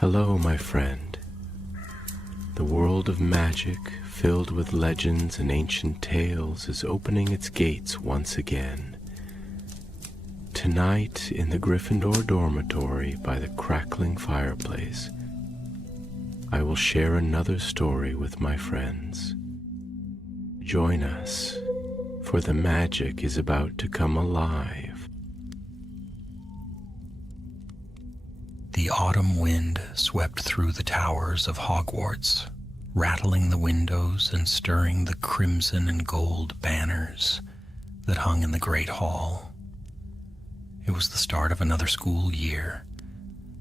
Hello, my friend. The world of magic, filled with legends and ancient tales, is opening its gates once again. Tonight, in the Gryffindor dormitory by the crackling fireplace, I will share another story with my friends. Join us, for the magic is about to come alive. The autumn wind swept through the towers of Hogwarts, rattling the windows and stirring the crimson and gold banners that hung in the great hall. It was the start of another school year,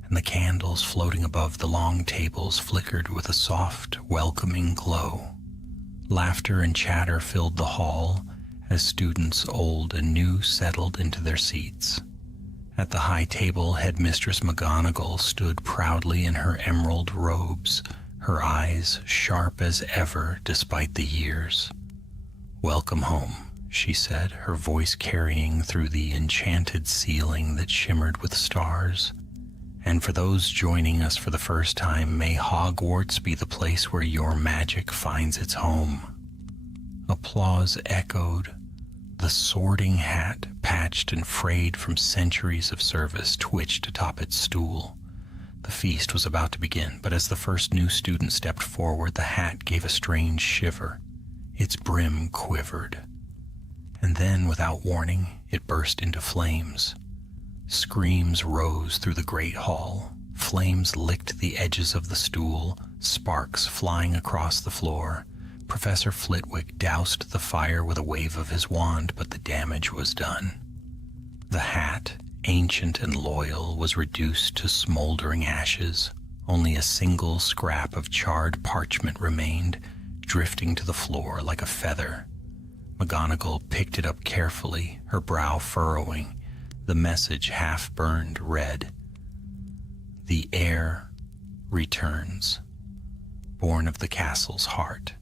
and the candles floating above the long tables flickered with a soft, welcoming glow. Laughter and chatter filled the hall as students old and new settled into their seats. At the high table, Headmistress McGonagall stood proudly in her emerald robes, her eyes sharp as ever despite the years. "Welcome home," she said, her voice carrying through the enchanted ceiling that shimmered with stars. "And for those joining us for the first time, may Hogwarts be the place where your magic finds its home." Applause echoed. The sorting hat, patched and frayed from centuries of service, twitched atop its stool. The feast was about to begin, but as the first new student stepped forward, the hat gave a strange shiver. Its brim quivered. And then, without warning, it burst into flames. Screams rose through the great hall. Flames licked the edges of the stool, sparks flying across the floor. Professor Flitwick doused the fire with a wave of his wand, but the damage was done. The hat, ancient and loyal, was reduced to smoldering ashes. Only a single scrap of charred parchment remained, drifting to the floor like a feather. McGonagall picked it up carefully, her brow furrowing. The message, half-burned, read, "The heir returns, born of the castle's heart."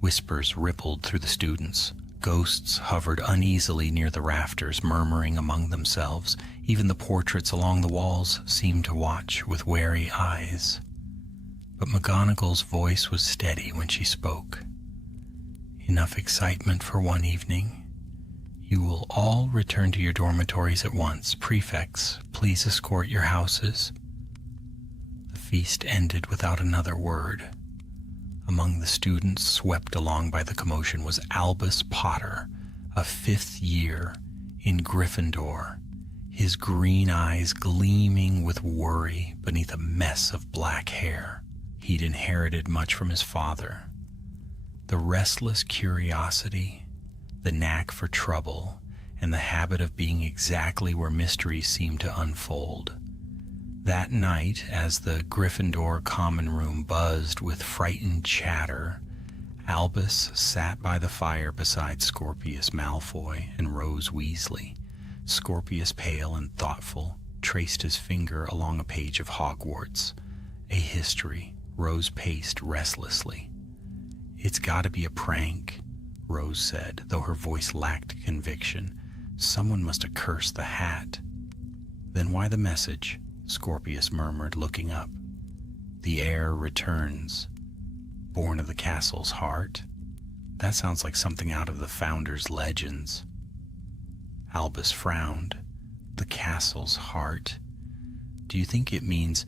Whispers rippled through the students. Ghosts hovered uneasily near the rafters, murmuring among themselves. Even the portraits along the walls seemed to watch with wary eyes. But McGonagall's voice was steady when she spoke. "Enough excitement for one evening. You will all return to your dormitories at once. Prefects, please escort your houses." The feast ended without another word. Among the students swept along by the commotion was Albus Potter, a fifth year in Gryffindor, his green eyes gleaming with worry beneath a mess of black hair. He'd inherited much from his father. The restless curiosity, the knack for trouble, and the habit of being exactly where mysteries seemed to unfold. That night, as the Gryffindor common room buzzed with frightened chatter, Albus sat by the fire beside Scorpius Malfoy and Rose Weasley. Scorpius, pale and thoughtful, traced his finger along a page of Hogwarts. "A history," Rose paced restlessly. "It's gotta be a prank," Rose said, though her voice lacked conviction. "Someone must have cursed the hat." "Then why the message?" Scorpius murmured, looking up. "The heir returns, born of the castle's heart." That sounds like something out of the Founder's legends. Albus frowned. "The castle's heart? Do you think it means—"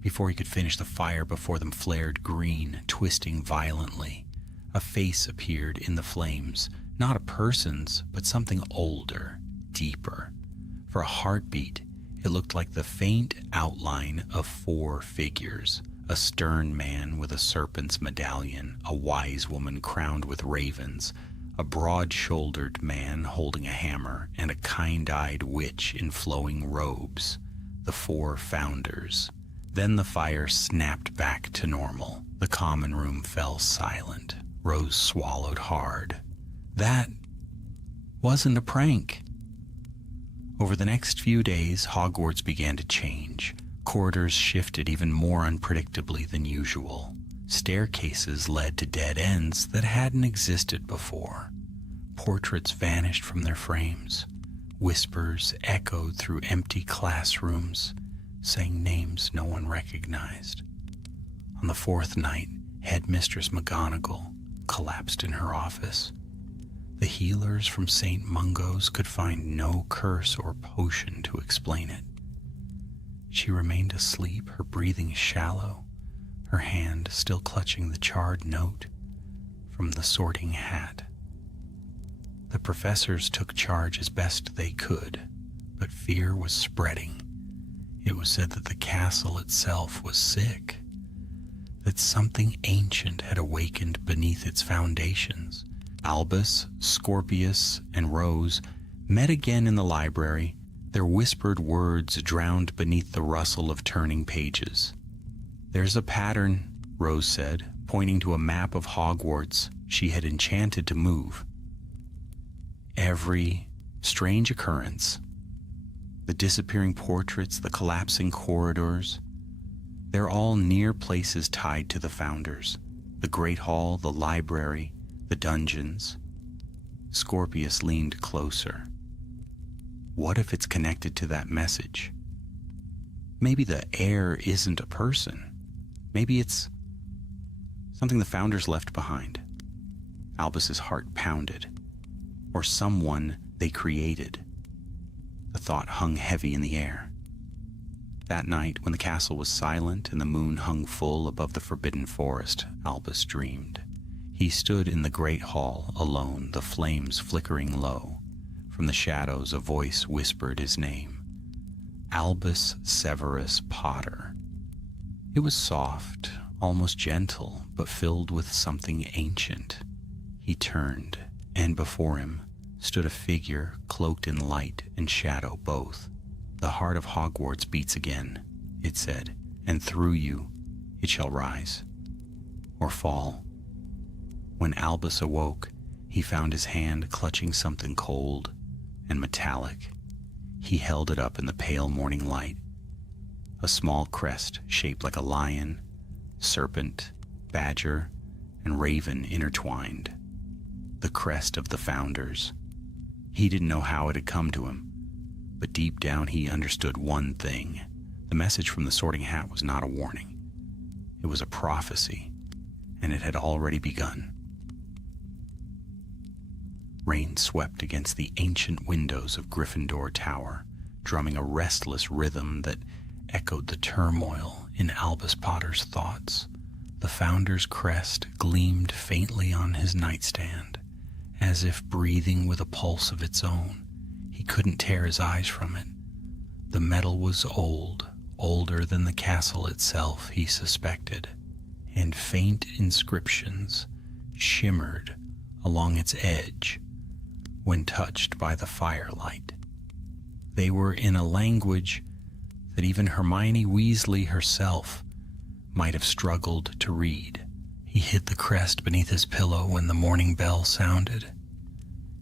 Before he could finish, the fire before them flared green, twisting violently. A face appeared in the flames, not a person's, but something older, deeper. For a heartbeat, it looked like the faint outline of 4 figures: a stern man with a serpent's medallion, a wise woman crowned with ravens, a broad-shouldered man holding a hammer, and a kind-eyed witch in flowing robes. The 4 founders. Then the fire snapped back to normal. The common room fell silent. Rose swallowed hard. That wasn't a prank. Over the next few days, Hogwarts began to change. Corridors shifted even more unpredictably than usual. Staircases led to dead ends that hadn't existed before. Portraits vanished from their frames. Whispers echoed through empty classrooms. saying names no one recognized. On the fourth night, Headmistress McGonagall collapsed in her office. The healers from St. Mungo's could find no curse or potion to explain it. She remained asleep, her breathing shallow, her hand still clutching the charred note from the Sorting Hat. The professors took charge as best they could, but fear was spreading. It was said that the castle itself was sick, that something ancient had awakened beneath its foundations. Albus, Scorpius, and Rose met again in the library, their whispered words drowned beneath the rustle of turning pages. "There's a pattern," Rose said, pointing to a map of Hogwarts she had enchanted to move. Every strange occurrence, the disappearing portraits, the collapsing corridors, they're all near places tied to the founders. The Great Hall, the library, the dungeons. Scorpius leaned closer. What if it's connected to that message? Maybe the air isn't a person. Maybe it's something the founders left behind. Albus's heart pounded. Or someone they created. The thought hung heavy in the air. That night, when the castle was silent and the moon hung full above the forbidden forest, Albus dreamed. He stood in the great hall, alone, the flames flickering low. From the shadows, a voice whispered his name. Albus Severus Potter. It was soft, almost gentle, but filled with something ancient. He turned, and before him stood a figure cloaked in light and shadow both. "The heart of Hogwarts beats again," it said, "and through you it shall rise, or fall." When Albus awoke, he found his hand clutching something cold and metallic. He held it up in the pale morning light. A small crest shaped like a lion, serpent, badger, and raven intertwined. The crest of the founders. He didn't know how it had come to him, but deep down he understood one thing. The message from the Sorting Hat was not a warning. It was a prophecy, and it had already begun. Rain swept against the ancient windows of Gryffindor Tower, drumming a restless rhythm that echoed the turmoil in Albus Potter's thoughts. The founder's crest gleamed faintly on his nightstand, as if breathing with a pulse of its own. He couldn't tear his eyes from it. The metal was old, older than the castle itself, he suspected, and faint inscriptions shimmered along its edge when touched by the firelight. They were in a language that even Hermione Weasley herself might have struggled to read. He hid the crest beneath his pillow when the morning bell sounded.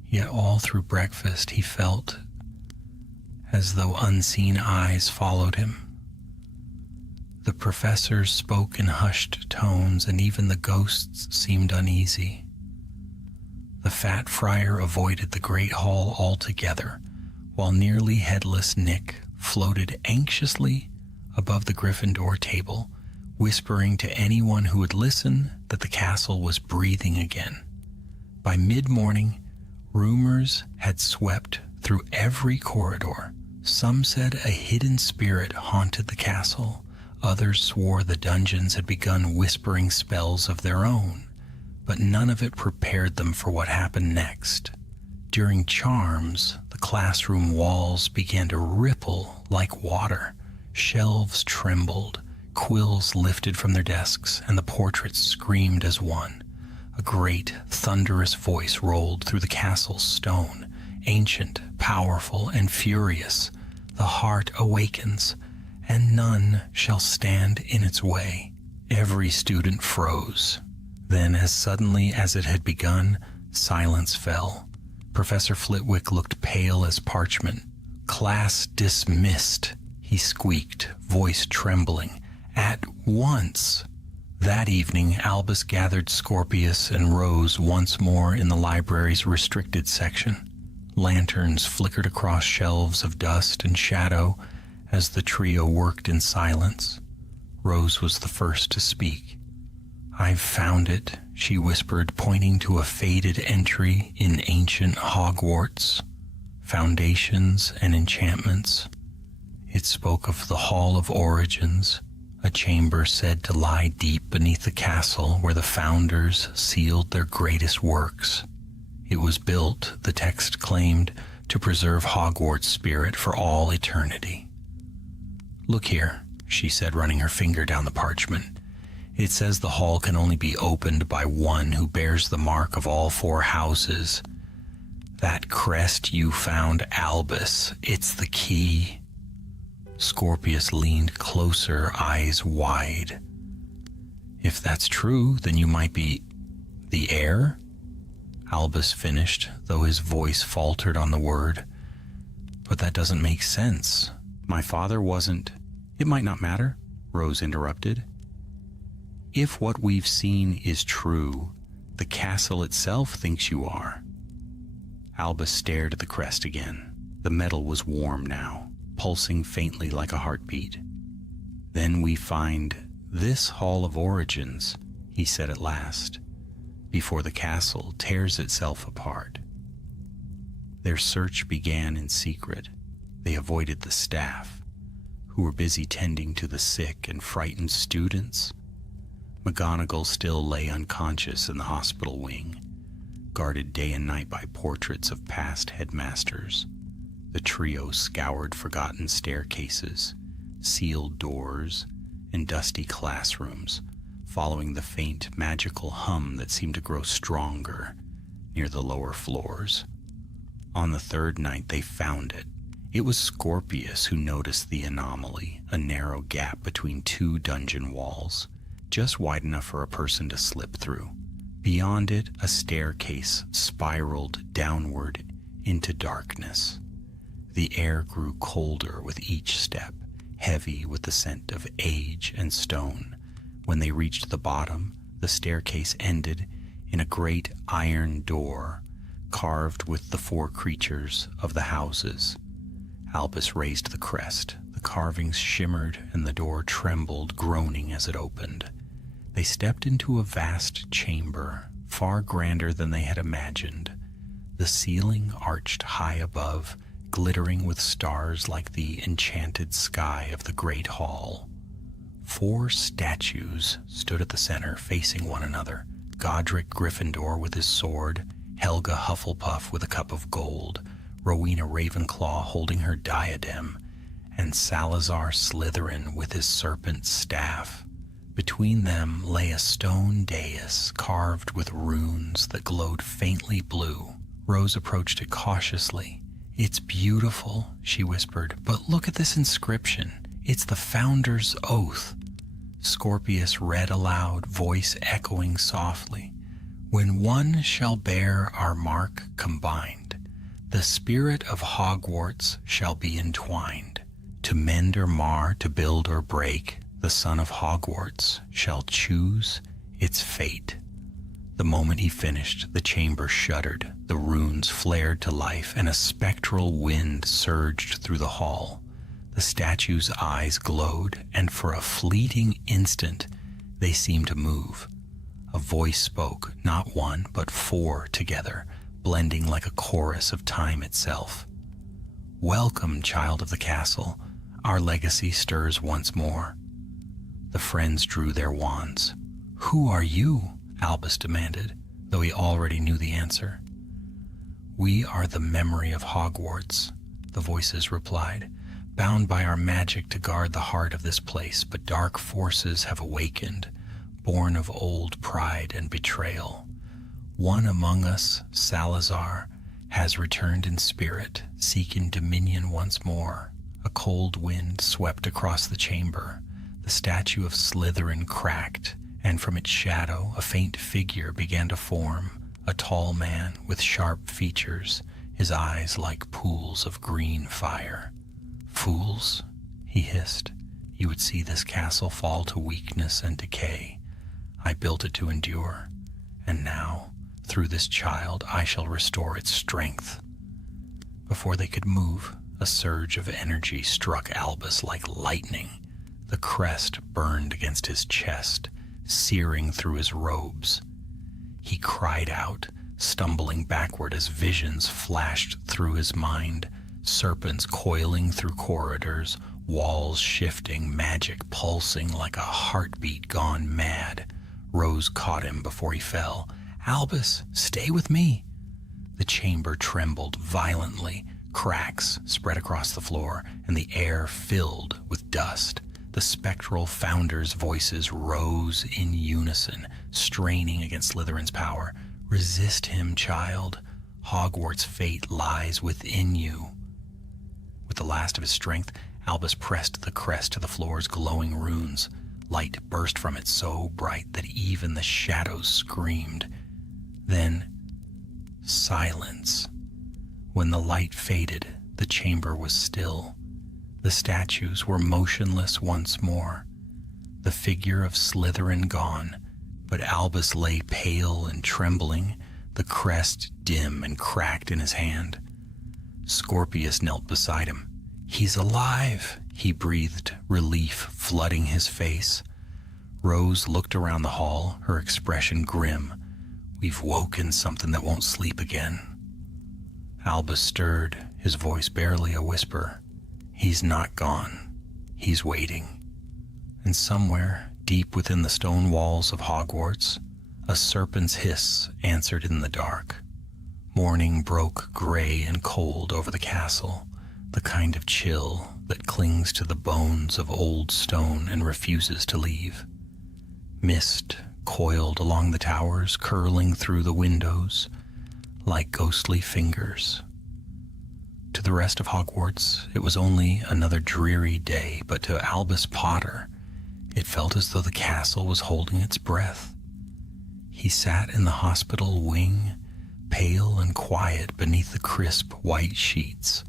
Yet all through breakfast he felt as though unseen eyes followed him. The professors spoke in hushed tones, and even the ghosts seemed uneasy. The fat friar avoided the great hall altogether, while nearly headless Nick floated anxiously above the Gryffindor table, whispering to anyone who would listen that the castle was breathing again. By mid-morning, rumors had swept through every corridor. Some said a hidden spirit haunted the castle. Others swore the dungeons had begun whispering spells of their own, but none of it prepared them for what happened next. During charms, the classroom walls began to ripple like water. Shelves trembled, quills lifted from their desks, and the portraits screamed as one. A great, thunderous voice rolled through the castle's stone, ancient, powerful, and furious. The heart awakens, and none shall stand in its way. Every student froze. Then, as suddenly as it had begun, silence fell. Professor Flitwick looked pale as parchment. "Class dismissed," he squeaked, voice trembling. "At once." That evening, Albus gathered Scorpius and Rose once more in the library's restricted section. Lanterns flickered across shelves of dust and shadow As the trio worked in silence, Rose was the first to speak. "I've found it," she whispered, pointing to a faded entry in ancient Hogwarts. "Foundations and enchantments." It spoke of the Hall of Origins, a chamber said to lie deep beneath the castle where the founders sealed their greatest works. It was built, the text claimed, to preserve Hogwarts' spirit for all eternity. "Look here," she said, running her finger down the parchment. "It says the hall can only be opened by one who bears the mark of all four houses. That crest you found, Albus, it's the key." Scorpius leaned closer, eyes wide. "If that's true, then you might be the heir?" Albus finished, though his voice faltered on the word. "But that doesn't make sense. My father wasn't—" "It might not matter," Rose interrupted. "If what we've seen is true, the castle itself thinks you are." Albus stared at the crest again. The metal was warm now, pulsing faintly like a heartbeat. "Then we find this Hall of Origins," he said at last, "before the castle tears itself apart." Their search began in secret. They avoided the staff, who were busy tending to the sick and frightened students. McGonagall still lay unconscious in the hospital wing, guarded day and night by portraits of past headmasters. The trio scoured forgotten staircases, sealed doors, and dusty classrooms, following the faint magical hum that seemed to grow stronger near the lower floors. On the third night they found it. It was Scorpius who noticed the anomaly, a narrow gap between two dungeon walls, just wide enough for a person to slip through. Beyond it, a staircase spiraled downward into darkness. The air grew colder with each step, heavy with the scent of age and stone. When they reached the bottom, the staircase ended in a great iron door, carved with the four creatures of the houses. Albus raised the crest. The carvings shimmered and the door trembled, groaning as it opened. They stepped into a vast chamber, far grander than they had imagined. The ceiling arched high above, glittering with stars like the enchanted sky of the great hall. 4 statues stood at the center, facing one another. Godric Gryffindor with his sword, Helga Hufflepuff with a cup of gold, Rowena Ravenclaw holding her diadem, and Salazar Slytherin with his serpent staff. Between them lay a stone dais carved with runes that glowed faintly blue. Rose approached it cautiously. "It's beautiful," she whispered, "but look at this inscription. It's the Founder's Oath." Scorpius read aloud, voice echoing softly. "When one shall bear our mark combined, the spirit of Hogwarts shall be entwined. To mend or mar, to build or break, the son of Hogwarts shall choose its fate." The moment he finished, the chamber shuddered, the runes flared to life, and a spectral wind surged through the hall. The statue's eyes glowed, and for a fleeting instant, they seemed to move. A voice spoke, not one, but 4 together, blending like a chorus of time itself. "Welcome, child of the castle. Our legacy stirs once more." The friends drew their wands. "Who are you?" Albus demanded, though he already knew the answer. "We are the memory of Hogwarts," the voices replied, "bound by our magic to guard the heart of this place, but dark forces have awakened, born of old pride and betrayal. One among us, Salazar, has returned in spirit, seeking dominion once more." A cold wind swept across the chamber. The statue of Slytherin cracked, and from its shadow a faint figure began to form, a tall man with sharp features, his eyes like pools of green fire. "Fools," he hissed, "you would see this castle fall to weakness and decay. I built it to endure, and now, through this child, I shall restore its strength." Before they could move, A surge of energy struck Albus like lightning. The crest burned against his chest, searing through his robes. He cried out, stumbling backward as visions flashed through his mind, serpents coiling through corridors, walls shifting, magic pulsing like a heartbeat gone mad. Rose caught him before he fell. "Albus, stay with me." The chamber trembled violently. Cracks spread across the floor, and the air filled with dust. The spectral founders' voices rose in unison, straining against Slytherin's power. "Resist him, child. Hogwarts' fate lies within you." With the last of his strength, Albus pressed the crest to the floor's glowing runes. Light burst from it so bright that even the shadows screamed. Then, silence. When the light faded, the chamber was still. The statues were motionless once more. The figure of Slytherin gone, but Albus lay pale and trembling, the crest dim and cracked in his hand. Scorpius knelt beside him. "He's alive," he breathed, relief flooding his face. Rose looked around the hall, her expression grim. "We've woken something that won't sleep again." Albus stirred, his voice barely a whisper. "He's not gone. He's waiting." And somewhere, deep within the stone walls of Hogwarts, a serpent's hiss answered in the dark. Morning broke gray and cold over the castle, the kind of chill that clings to the bones of old stone and refuses to leave. Mist coiled along the towers, curling through the windows like ghostly fingers. To the rest of Hogwarts, it was only another dreary day, but to Albus Potter, it felt as though the castle was holding its breath. He sat in the hospital wing, pale and quiet beneath the crisp white sheets.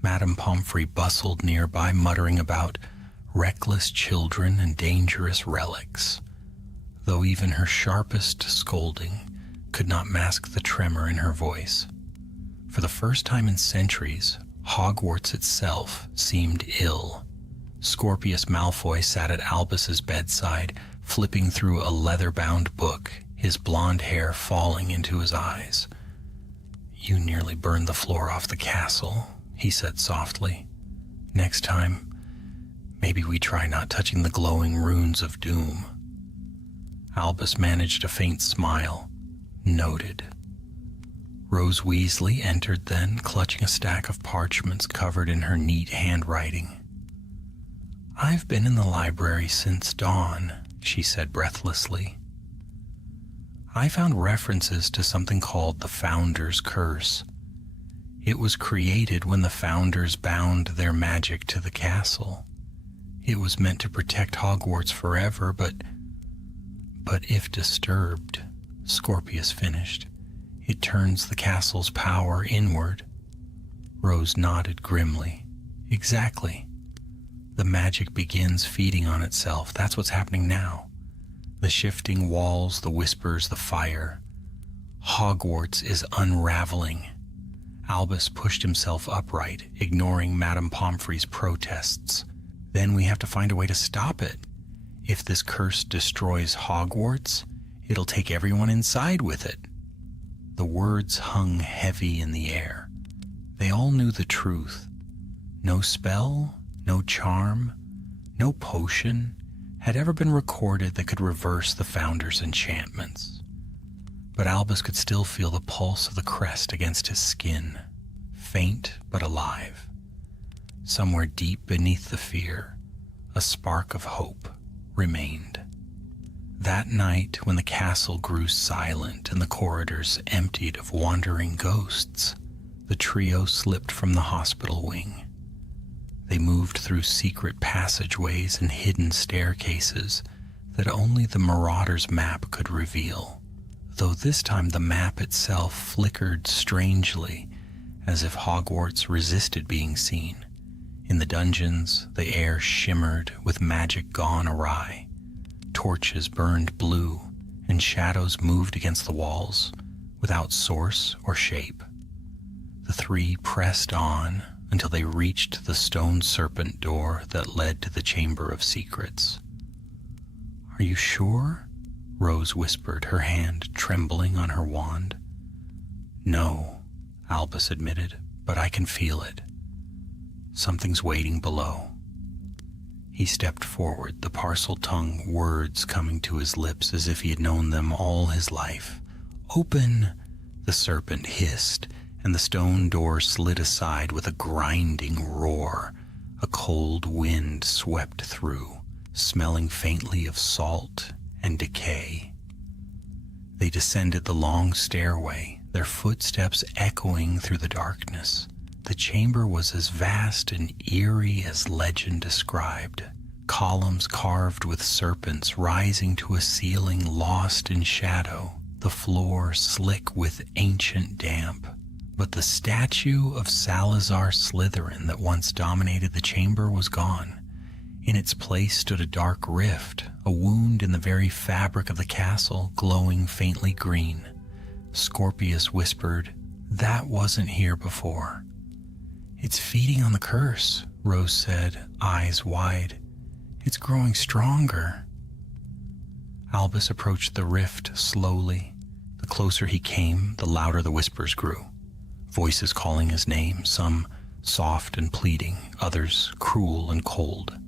Madame Pomfrey bustled nearby, muttering about reckless children and dangerous relics, though even her sharpest scolding could not mask the tremor in her voice. For the first time in centuries, Hogwarts itself seemed ill. Scorpius Malfoy sat at Albus's bedside, flipping through a leather-bound book, his blonde hair falling into his eyes. "You nearly burned the floor off the castle," he said softly. "Next time, maybe we try not touching the glowing runes of doom." Albus managed a faint smile. "Noted." Rose Weasley entered then, clutching a stack of parchments covered in her neat handwriting. "I've been in the library since dawn," she said breathlessly. "I found references to something called the Founder's Curse. It was created when the Founders bound their magic to the castle. It was meant to protect Hogwarts forever, but if disturbed," Scorpius finished, "it turns the castle's power inward." Rose nodded grimly. "Exactly. The magic begins feeding on itself. That's what's happening now. The shifting walls, the whispers, the fire. Hogwarts is unraveling." Albus pushed himself upright, ignoring Madame Pomfrey's protests. "Then we have to find a way to stop it. If this curse destroys Hogwarts, it'll take everyone inside with it." The words hung heavy in the air. They all knew the truth. No spell, no charm, no potion had ever been recorded that could reverse the Founder's enchantments. But Albus could still feel the pulse of the crest against his skin, faint but alive. Somewhere deep beneath the fear, a spark of hope remained. That night, when the castle grew silent and the corridors emptied of wandering ghosts, the trio slipped from the hospital wing. They moved through secret passageways and hidden staircases that only the Marauder's map could reveal, though this time the map itself flickered strangely, as if Hogwarts resisted being seen. In the dungeons, the air shimmered with magic gone awry. Torches burned blue, and shadows moved against the walls, without source or shape. The three pressed on, until they reached the stone serpent door that led to the Chamber of Secrets. "Are you sure?" Rose whispered, her hand trembling on her wand. "No," Albus admitted, "but I can feel it. Something's waiting below." He stepped forward, the parcel-tongue words coming to his lips as if he had known them all his life. "Open!" the serpent hissed, and the stone door slid aside with a grinding roar. A cold wind swept through, smelling faintly of salt and decay. They descended the long stairway, their footsteps echoing through the darkness. The chamber was as vast and eerie as legend described. Columns carved with serpents rising to a ceiling lost in shadow, the floor slick with ancient damp. But the statue of Salazar Slytherin that once dominated the chamber was gone. In its place stood a dark rift, a wound in the very fabric of the castle, glowing faintly green. Scorpius whispered, "That wasn't here before." "It's feeding on the curse," Rose said, eyes wide. "It's growing stronger." Albus approached the rift slowly. The closer he came, the louder the whispers grew. Voices calling his name, some soft and pleading, others cruel and cold.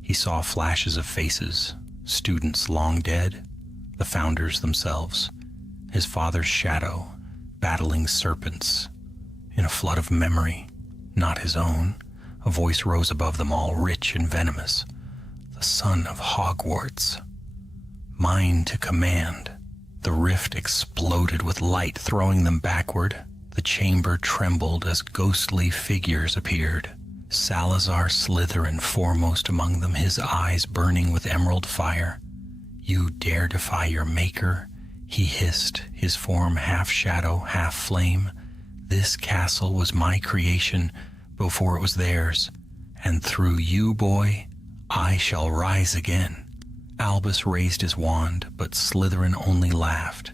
He saw flashes of faces, students long dead, the founders themselves, his father's shadow, battling serpents. In a flood of memory, not his own, a voice rose above them all, rich and venomous. "The son of Hogwarts. Mine to command." The rift exploded with light, throwing them backward. The chamber trembled as ghostly figures appeared. Salazar Slytherin foremost among them, his eyes burning with emerald fire. "You dare defy your maker?" he hissed, his form half shadow, half flame. "This castle was my creation before it was theirs, and through you, boy, I shall rise again." Albus raised his wand, but Slytherin only laughed.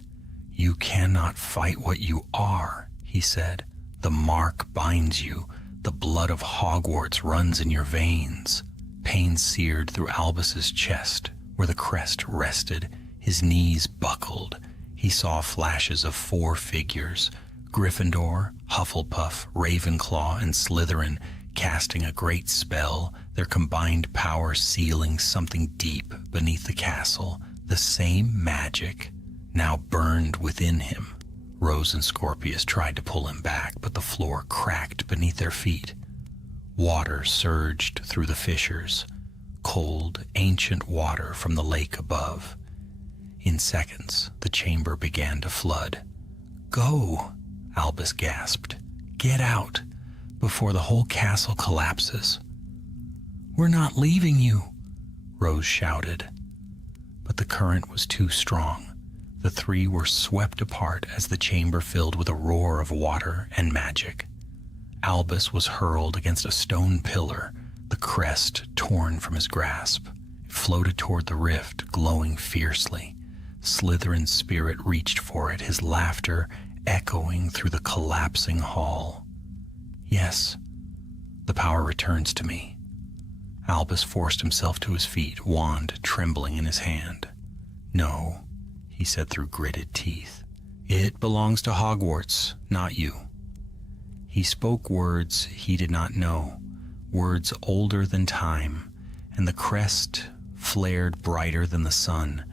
"You cannot fight what you are," he said. "The mark binds you. The blood of Hogwarts runs in your veins." Pain seared through Albus's chest, where the crest rested. His knees buckled. He saw flashes of 4 figures, Gryffindor, Hufflepuff, Ravenclaw, and Slytherin, casting a great spell, their combined power sealing something deep beneath the castle. The same magic now burned within him. Rose and Scorpius tried to pull him back, but the floor cracked beneath their feet. Water surged through the fissures, cold, ancient water from the lake above. In seconds, the chamber began to flood. "Go," Albus gasped. "Get out, before the whole castle collapses." "We're not leaving you," Rose shouted. But the current was too strong. The 3 were swept apart as the chamber filled with a roar of water and magic. Albus was hurled against a stone pillar, the crest torn from his grasp. It floated toward the rift, glowing fiercely. Slytherin's spirit reached for it, his laughter echoing through the collapsing hall. "Yes, the power returns to me." Albus forced himself to his feet, wand trembling in his hand. "No," he said through gritted teeth. "It belongs to Hogwarts, not you." He spoke words he did not know, words older than time, and the crest flared brighter than the sun.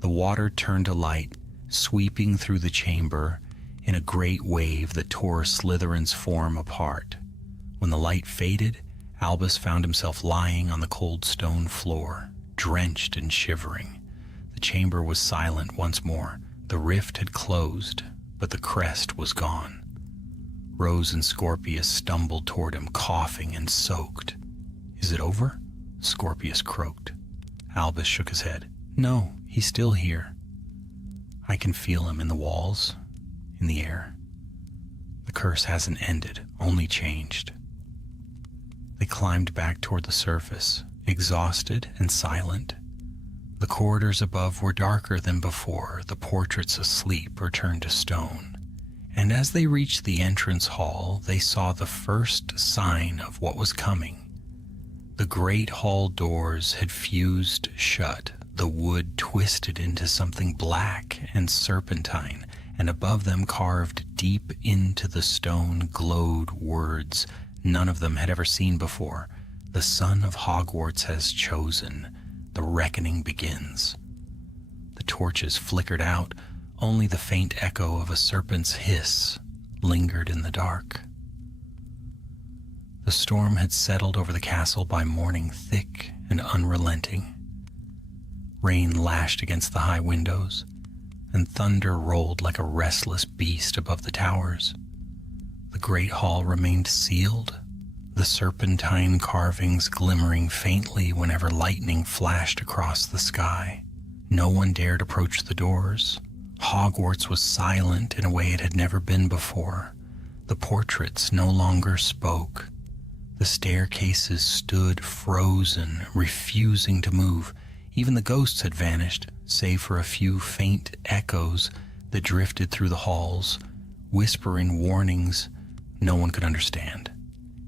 The water turned to light, sweeping through the chamber in a great wave that tore Slytherin's form apart. When the light faded, Albus found himself lying on the cold stone floor, drenched and shivering. The chamber was silent once more. The rift had closed, but the crest was gone. Rose and Scorpius stumbled toward him, coughing and soaked. "Is it over?" Scorpius croaked. Albus shook his head. "No, he's still here. I can feel him in the walls, in the air. The curse hasn't ended, only changed." They climbed back toward the surface, exhausted and silent. The corridors above were darker than before, the portraits asleep or turned to stone, And as they reached the entrance hall, they saw the first sign of what was coming. The great hall doors had fused shut, the wood twisted into something black and serpentine, and above them, carved deep into the stone, glowed words none of them had ever seen before. The son of Hogwarts has chosen. The reckoning begins. The torches flickered out. Only the faint echo of a serpent's hiss lingered in the dark. The storm had settled over the castle by morning, thick and unrelenting. Rain lashed against the high windows, and thunder rolled like a restless beast above the towers. The great hall remained sealed, the serpentine carvings glimmering faintly whenever lightning flashed across the sky. No one dared approach the doors. Hogwarts was silent in a way it had never been before. The portraits no longer spoke. The staircases stood frozen, refusing to move. Even the ghosts had vanished, save for a few faint echoes that drifted through the halls, whispering warnings no one could understand.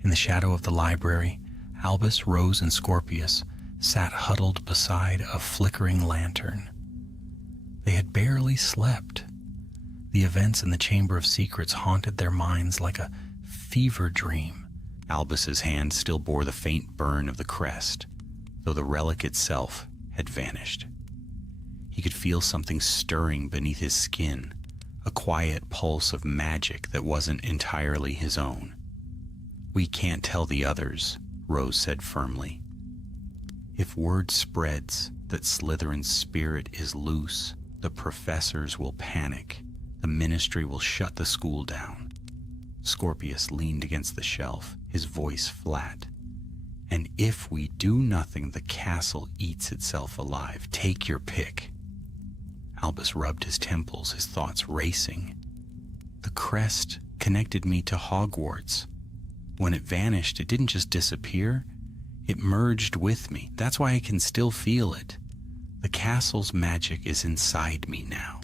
In the shadow of the library, Albus, Rose, and Scorpius sat huddled beside a flickering lantern. They had barely slept. The events in the Chamber of Secrets haunted their minds like a fever dream. Albus's hand still bore the faint burn of the crest, though the relic itself had vanished. He could feel something stirring beneath his skin, a quiet pulse of magic that wasn't entirely his own. "We can't tell the others," Rose said firmly. "If word spreads that Slytherin's spirit is loose, the professors will panic. The ministry will shut the school down." Scorpius leaned against the shelf, his voice flat. "And if we do nothing, the castle eats itself alive. Take your pick." Albus rubbed his temples, his thoughts racing. "The crest connected me to Hogwarts. When it vanished, it didn't just disappear. It merged with me. That's why I can still feel it. The castle's magic is inside me now."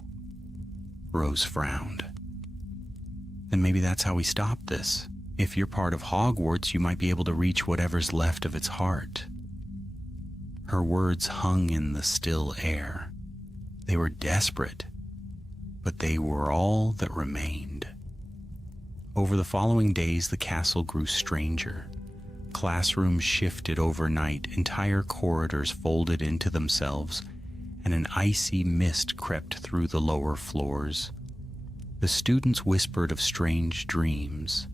Rose frowned. "Then maybe that's how we stop this. If you're part of Hogwarts, you might be able to reach whatever's left of its heart." Her words hung in the still air. They were desperate, but they were all that remained. Over the following days, the castle grew stranger. Classrooms shifted overnight, entire corridors folded into themselves, and an icy mist crept through the lower floors. The students whispered of strange dreams,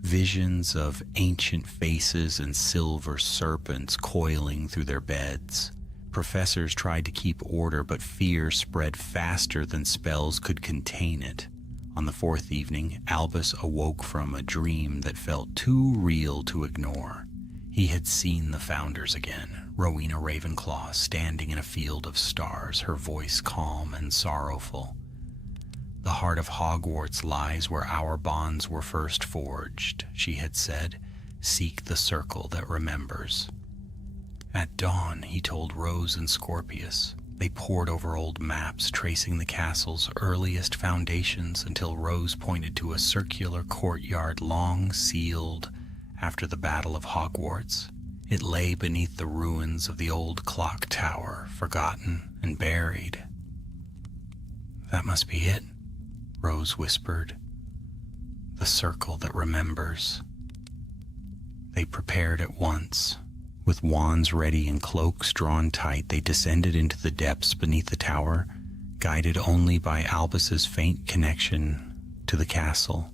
visions of ancient faces and silver serpents coiling through their beds. Professors tried to keep order, but fear spread faster than spells could contain it. On the fourth evening, Albus awoke from a dream that felt too real to ignore. He had seen the Founders again, Rowena Ravenclaw standing in a field of stars, her voice calm and sorrowful. "The heart of Hogwarts lies where our bonds were first forged," she had said. "Seek the circle that remembers." At dawn, he told Rose and Scorpius. They pored over old maps, tracing the castle's earliest foundations until Rose pointed to a circular courtyard long sealed after the Battle of Hogwarts. It lay beneath the ruins of the old clock tower, forgotten and buried. "That must be it," Rose whispered. "The circle that remembers." They prepared at once. With wands ready and cloaks drawn tight, they descended into the depths beneath the tower, guided only by Albus's faint connection to the castle.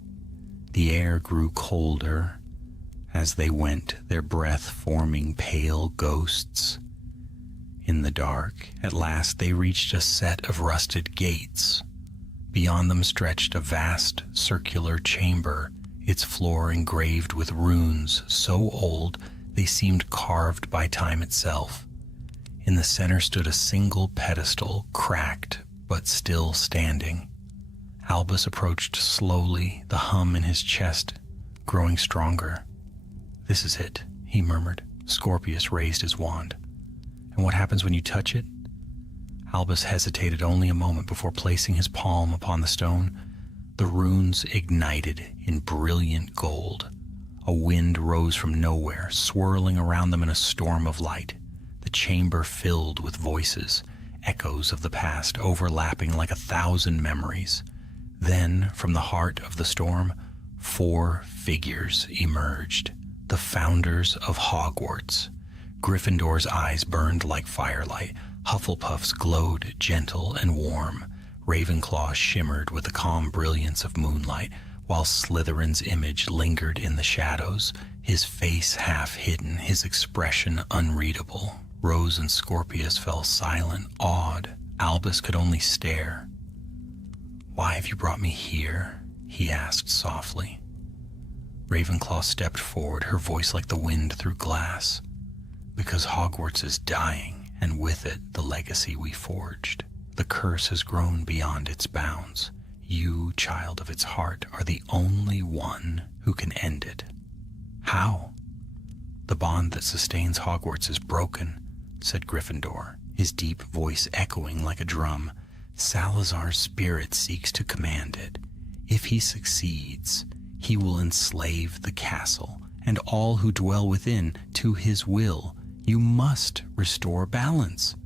The air grew colder as they went, their breath forming pale ghosts. In the dark, at last they reached a set of rusted gates. Beyond them stretched a vast circular chamber, its floor engraved with runes so old they seemed carved by time itself. In the center stood a single pedestal, cracked but still standing. Albus approached slowly, the hum in his chest growing stronger. "This is it," he murmured. Scorpius raised his wand. "And what happens when you touch it?" Albus hesitated only a moment before placing his palm upon the stone. The runes ignited in brilliant gold. A wind rose from nowhere, swirling around them in a storm of light. The chamber filled with voices, echoes of the past overlapping like 1,000 memories. Then, from the heart of the storm, 4 figures emerged, the founders of Hogwarts. Gryffindor's eyes burned like firelight. Hufflepuff's glowed gentle and warm. Ravenclaw shimmered with the calm brilliance of moonlight, while Slytherin's image lingered in the shadows, his face half hidden, his expression unreadable. Rose and Scorpius fell silent, awed. Albus could only stare. "Why have you brought me here?" he asked softly. Ravenclaw stepped forward, her voice like the wind through glass. "Because Hogwarts is dying, and with it the legacy we forged. The curse has grown beyond its bounds. You, child of its heart, are the only one who can end it." "How?" "The bond that sustains Hogwarts is broken," said Gryffindor, his deep voice echoing like a drum. "Salazar's spirit seeks to command it. If he succeeds, he will enslave the castle and all who dwell within to his will. You must restore balance."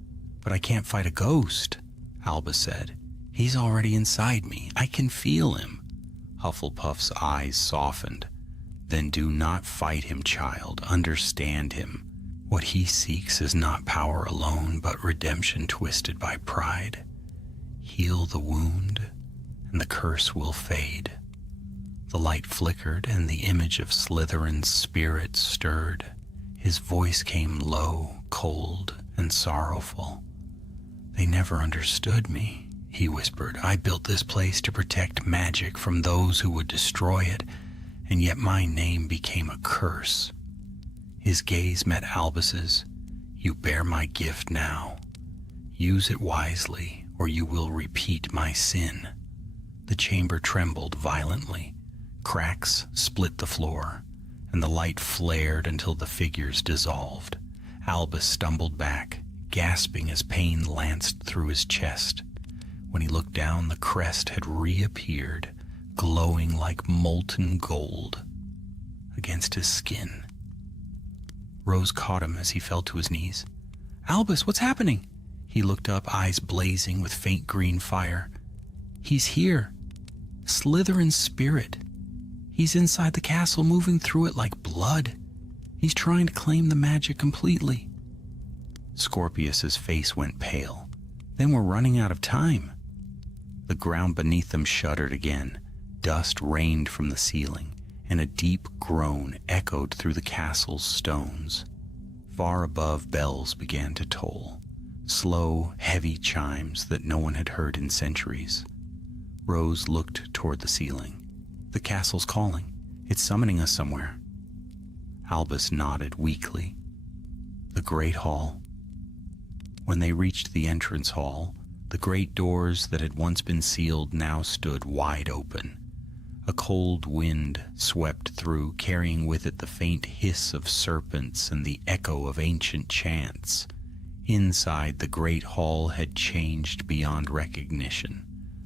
"But I can't fight a ghost," Albus said. "He's already inside me. I can feel him." Hufflepuff's eyes softened. "Then do not fight him, child. Understand him. What he seeks is not power alone, but redemption twisted by pride. Heal the wound, and the curse will fade." The light flickered, and the image of Slytherin's spirit stirred. His voice came low, cold, and sorrowful. "They never understood me," he whispered. "I built this place to protect magic from those who would destroy it, and yet my name became a curse." His gaze met Albus's. "You bear my gift now. Use it wisely, or you will repeat my sin." The chamber trembled violently. Cracks split the floor, and the light flared until the figures dissolved. Albus stumbled back, gasping as pain lanced through his chest. When he looked down, the crest had reappeared, glowing like molten gold against his skin. Rose caught him as he fell to his knees. "Albus, what's happening?" He looked up, eyes blazing with faint green fire. "He's here. Slytherin's spirit. He's inside the castle, moving through it like blood. He's trying to claim the magic completely." Scorpius's face went pale. "Then we're running out of time." The ground beneath them shuddered again. Dust rained from the ceiling, and a deep groan echoed through the castle's stones. Far above, bells began to toll, slow, heavy chimes that no one had heard in centuries. Rose looked toward the ceiling. "The castle's calling. It's summoning us somewhere." Albus nodded weakly. The great hall. When they reached the entrance hall, the great doors that had once been sealed now stood wide open. A cold wind swept through, carrying with it the faint hiss of serpents and the echo of ancient chants. Inside, the great hall had changed beyond recognition.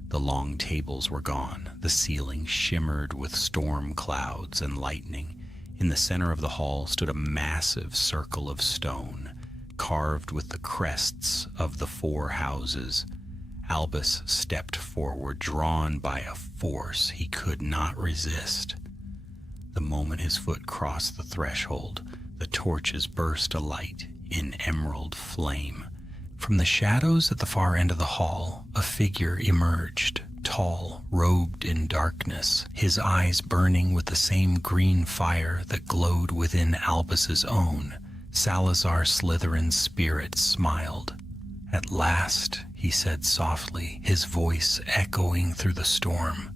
The long tables were gone. The ceiling shimmered with storm clouds and lightning. In the center of the hall stood a massive circle of stone, carved with the crests of the 4 houses. Albus stepped forward, drawn by a force he could not resist. The moment his foot crossed the threshold, the torches burst alight in emerald flame. From the shadows at the far end of the hall, a figure emerged, tall, robed in darkness, his eyes burning with the same green fire that glowed within Albus's own. Salazar Slytherin's spirit smiled. "At last," he said softly, his voice echoing through the storm.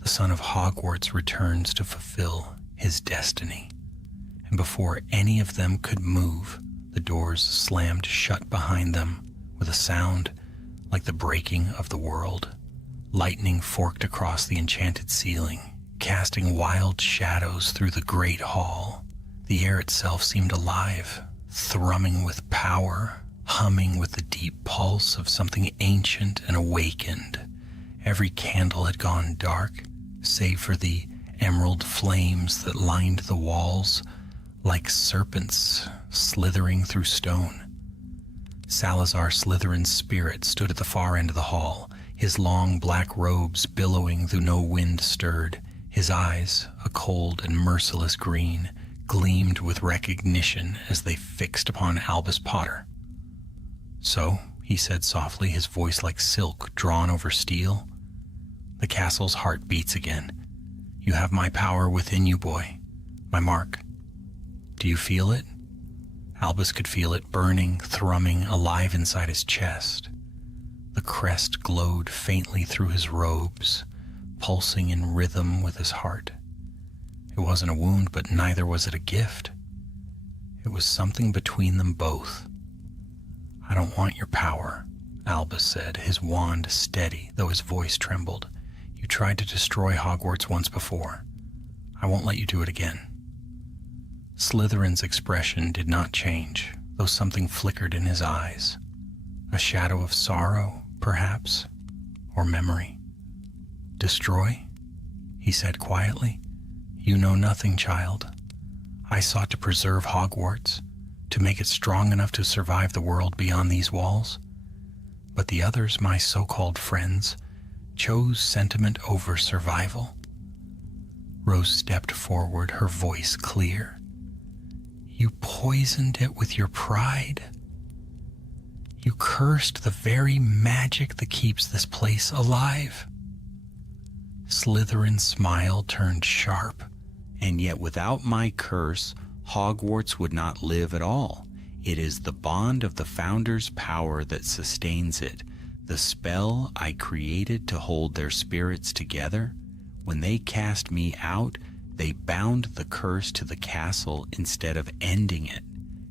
"The son of Hogwarts returns to fulfill his destiny." And before any of them could move, the doors slammed shut behind them with a sound like the breaking of the world. Lightning forked across the enchanted ceiling, casting wild shadows through the great hall. The air itself seemed alive, thrumming with power, humming with the deep pulse of something ancient and awakened. Every candle had gone dark, save for the emerald flames that lined the walls like serpents slithering through stone. Salazar Slytherin's spirit stood at the far end of the hall, his long black robes billowing though no wind stirred. His eyes, a cold and merciless green, gleamed with recognition as they fixed upon Albus Potter. "So," he said softly, his voice like silk drawn over steel, "the castle's heart beats again. You have my power within you, boy, my mark. Do you feel it?" Albus could feel it burning, thrumming, alive inside his chest. The crest glowed faintly through his robes, pulsing in rhythm with his heart. It wasn't a wound, but neither was it a gift. It was something between them both. "I don't want your power," Albus said, his wand steady, though his voice trembled. "You tried to destroy Hogwarts once before. I won't let you do it again." Slytherin's expression did not change, though something flickered in his eyes. A shadow of sorrow, perhaps, or memory. "Destroy?" he said quietly. "You know nothing, child. I sought to preserve Hogwarts, to make it strong enough to survive the world beyond these walls. But the others, my so-called friends, chose sentiment over survival." Rose stepped forward, her voice clear. "You poisoned it with your pride. You cursed the very magic that keeps this place alive." Slytherin's smile turned sharp. "And yet without my curse, Hogwarts would not live at all. It is the bond of the Founder's power that sustains it. The spell I created to hold their spirits together. When they cast me out, they bound the curse to the castle instead of ending it.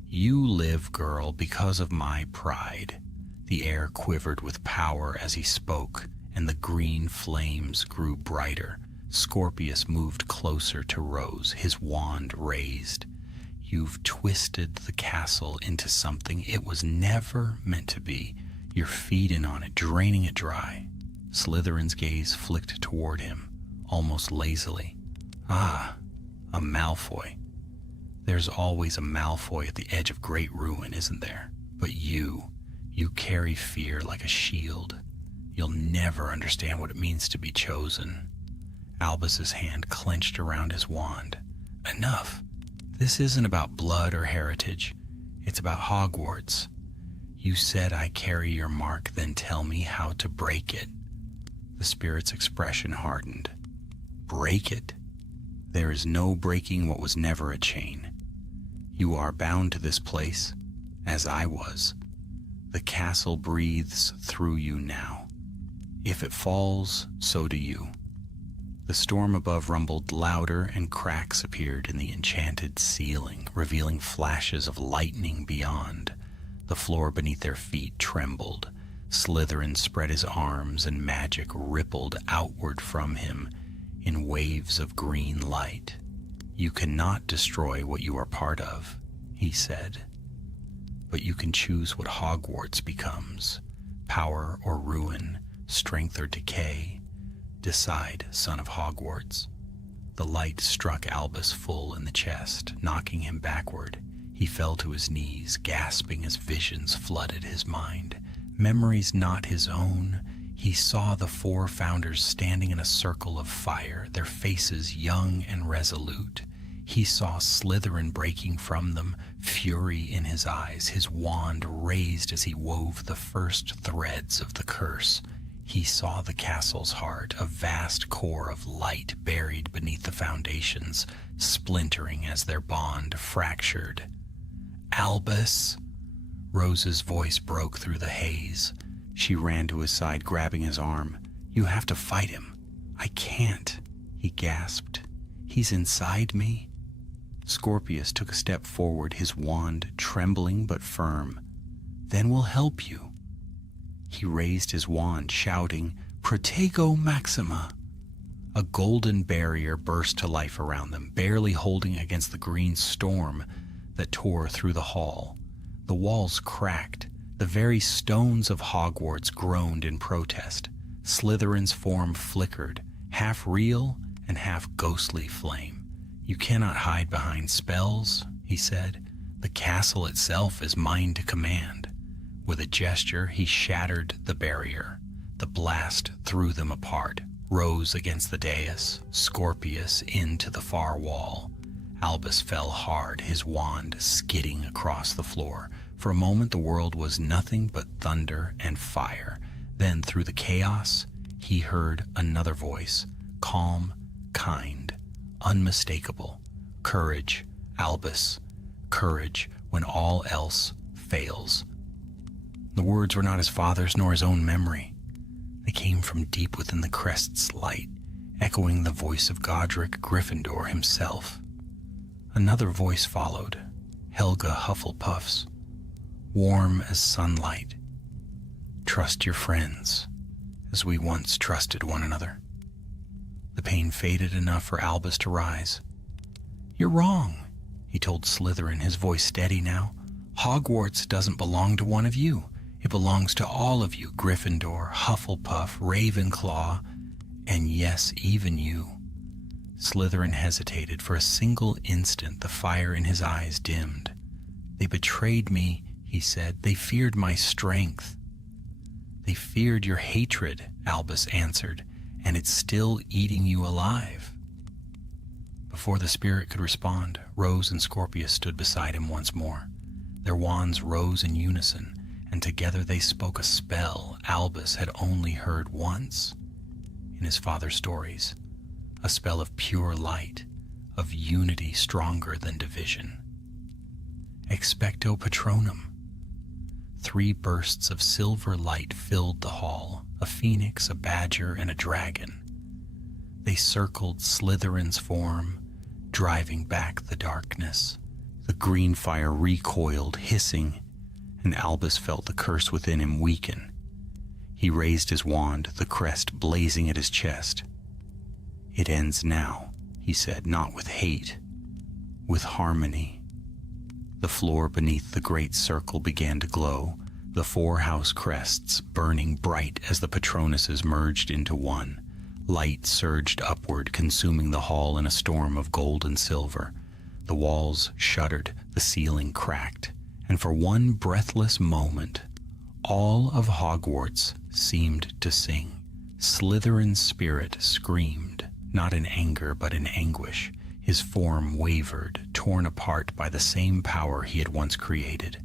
You live, girl, because of my pride." The air quivered with power as he spoke, and the green flames grew brighter. Scorpius moved closer to Rose, his wand raised. "You've twisted the castle into something it was never meant to be. You're feeding on it, draining it dry." Slytherin's gaze flicked toward him, almost lazily. "Ah, a Malfoy. There's always a Malfoy at the edge of great ruin, isn't there? But you carry fear like a shield. You'll never understand what it means to be chosen." Albus's hand clenched around his wand. "Enough. This isn't about blood or heritage. It's about Hogwarts. You said I carry your mark, then tell me how to break it." The spirit's expression hardened. "Break it? There is no breaking what was never a chain. You are bound to this place, as I was. The castle breathes through you now. If it falls, so do you." The storm above rumbled louder, and cracks appeared in the enchanted ceiling, revealing flashes of lightning beyond. The floor beneath their feet trembled. Slytherin spread his arms, and magic rippled outward from him in waves of green light. "You cannot destroy what you are part of," he said. "But you can choose what Hogwarts becomes. Power or ruin, strength or decay. Decide, son of Hogwarts." The light struck Albus full in the chest, knocking him backward. He fell to his knees, gasping as visions flooded his mind. Memories not his own. He saw the four founders standing in a circle of fire, their faces young and resolute. He saw Slytherin breaking from them, fury in his eyes, his wand raised as he wove the first threads of the curse. He saw the castle's heart, a vast core of light buried beneath the foundations, splintering as their bond fractured. "Albus!" Rose's voice broke through the haze. She ran to his side, grabbing his arm. "You have to fight him." "I can't," he gasped. "He's inside me." Scorpius took a step forward, his wand trembling but firm. "Then we'll help you." He raised his wand, shouting, "Protego Maxima!" A golden barrier burst to life around them, barely holding against the green storm that tore through the hall. The walls cracked. The very stones of Hogwarts groaned in protest. Slytherin's form flickered, half real and half ghostly flame. "You cannot hide behind spells," he said. "The castle itself is mine to command." With a gesture, he shattered the barrier. The blast threw them apart, rose against the dais, Scorpius into the far wall. Albus fell hard, his wand skidding across the floor. For a moment, the world was nothing but thunder and fire. Then, through the chaos, he heard another voice, calm, kind, unmistakable. "Courage, Albus, courage when all else fails." The words were not his father's nor his own memory. They came from deep within the crest's light, echoing the voice of Godric Gryffindor himself. Another voice followed, Helga Hufflepuff's, warm as sunlight. "Trust your friends, as we once trusted one another." The pain faded enough for Albus to rise. "You're wrong," he told Slytherin, his voice steady now. "Hogwarts doesn't belong to one of you. It belongs to all of you, Gryffindor, Hufflepuff, Ravenclaw, and yes, even you." Slytherin hesitated. For a single instant, the fire in his eyes dimmed. "They betrayed me," he said. "They feared my strength." "They feared your hatred," Albus answered, "and it's still eating you alive." Before the spirit could respond, Rose and Scorpius stood beside him once more. Their wands rose in unison, and together they spoke a spell Albus had only heard once in his father's stories, a spell of pure light, of unity stronger than division. Expecto Patronum. 3 bursts of silver light filled the hall, a phoenix, a badger, and a dragon. They circled Slytherin's form, driving back the darkness. The green fire recoiled, hissing, and Albus felt the curse within him weaken. He raised his wand, the crest blazing at his chest. "It ends now," he said, "not with hate, with harmony." The floor beneath the great circle began to glow, the 4 house crests burning bright as the Patronuses merged into one. Light surged upward, consuming the hall in a storm of gold and silver. The walls shuddered, the ceiling cracked, and for one breathless moment, all of Hogwarts seemed to sing. Slytherin's spirit screamed, not in anger but in anguish. His form wavered, torn apart by the same power he had once created.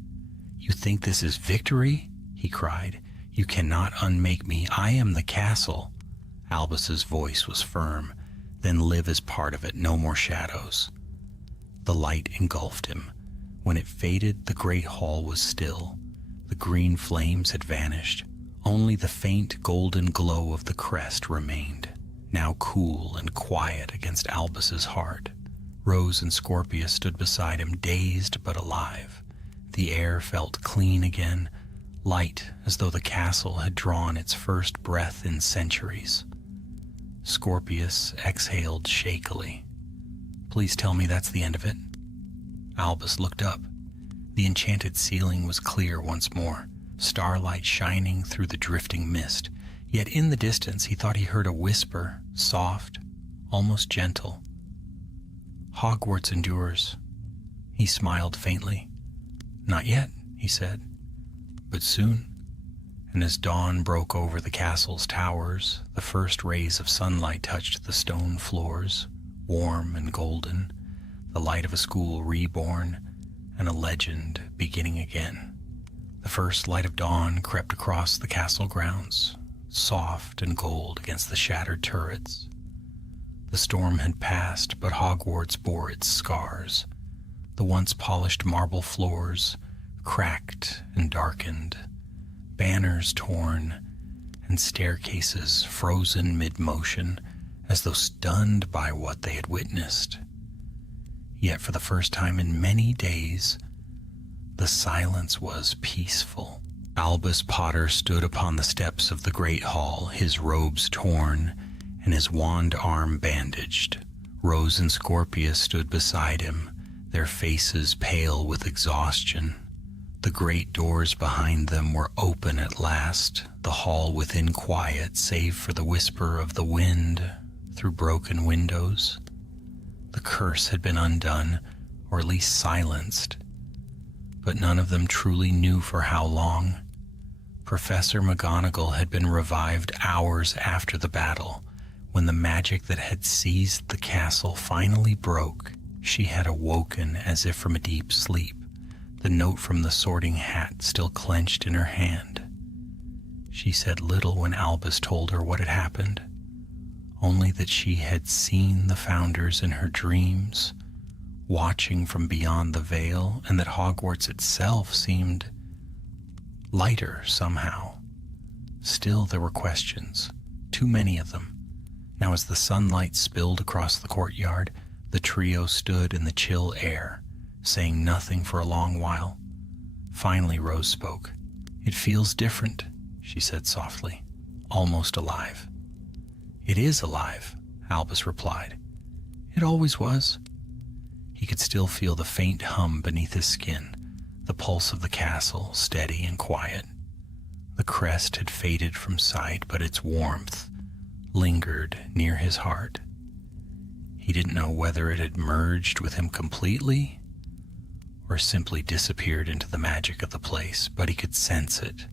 "You think this is victory?" he cried. "You cannot unmake me. I am the castle." Albus's voice was firm. "Then live as part of it, no more shadows." The light engulfed him. When it faded, the great hall was still. The green flames had vanished. Only the faint golden glow of the crest remained, now cool and quiet against Albus's heart. Rose and Scorpius stood beside him, dazed but alive. The air felt clean again, light as though the castle had drawn its first breath in centuries. Scorpius exhaled shakily. "Please tell me that's the end of it." Albus looked up. The enchanted ceiling was clear once more, starlight shining through the drifting mist. Yet in the distance he thought he heard a whisper, soft, almost gentle. "Hogwarts endures." He smiled faintly. "Not yet," he said, "but soon." And as dawn broke over the castle's towers, the first rays of sunlight touched the stone floors, warm and golden, the light of a school reborn, and a legend beginning again. The first light of dawn crept across the castle grounds, soft and gold against the shattered turrets. The storm had passed, but Hogwarts bore its scars. The once polished marble floors, cracked and darkened, banners torn, and staircases frozen mid-motion, as though stunned by what they had witnessed. Yet for the first time in many days, the silence was peaceful. Albus Potter stood upon the steps of the great hall, his robes torn and his wand arm bandaged. Rose and Scorpius stood beside him, their faces pale with exhaustion. The great doors behind them were open at last, the hall within quiet, save for the whisper of the wind through broken windows. The curse had been undone, or at least silenced, but none of them truly knew for how long. Professor McGonagall had been revived hours after the battle. When the magic that had seized the castle finally broke, she had awoken as if from a deep sleep, the note from the Sorting Hat still clenched in her hand. She said little when Albus told her what had happened, only that she had seen the Founders in her dreams, watching from beyond the veil, and that Hogwarts itself seemed lighter somehow. Still, there were questions, too many of them. Now, as the sunlight spilled across the courtyard, the trio stood in the chill air, saying nothing for a long while. Finally, Rose spoke. "It feels different," she said softly, "almost alive." "It is alive," Albus replied. "It always was." He could still feel the faint hum beneath his skin, the pulse of the castle, steady and quiet. The crest had faded from sight, but its warmth lingered near his heart. He didn't know whether it had merged with him completely or simply disappeared into the magic of the place, but he could sense it,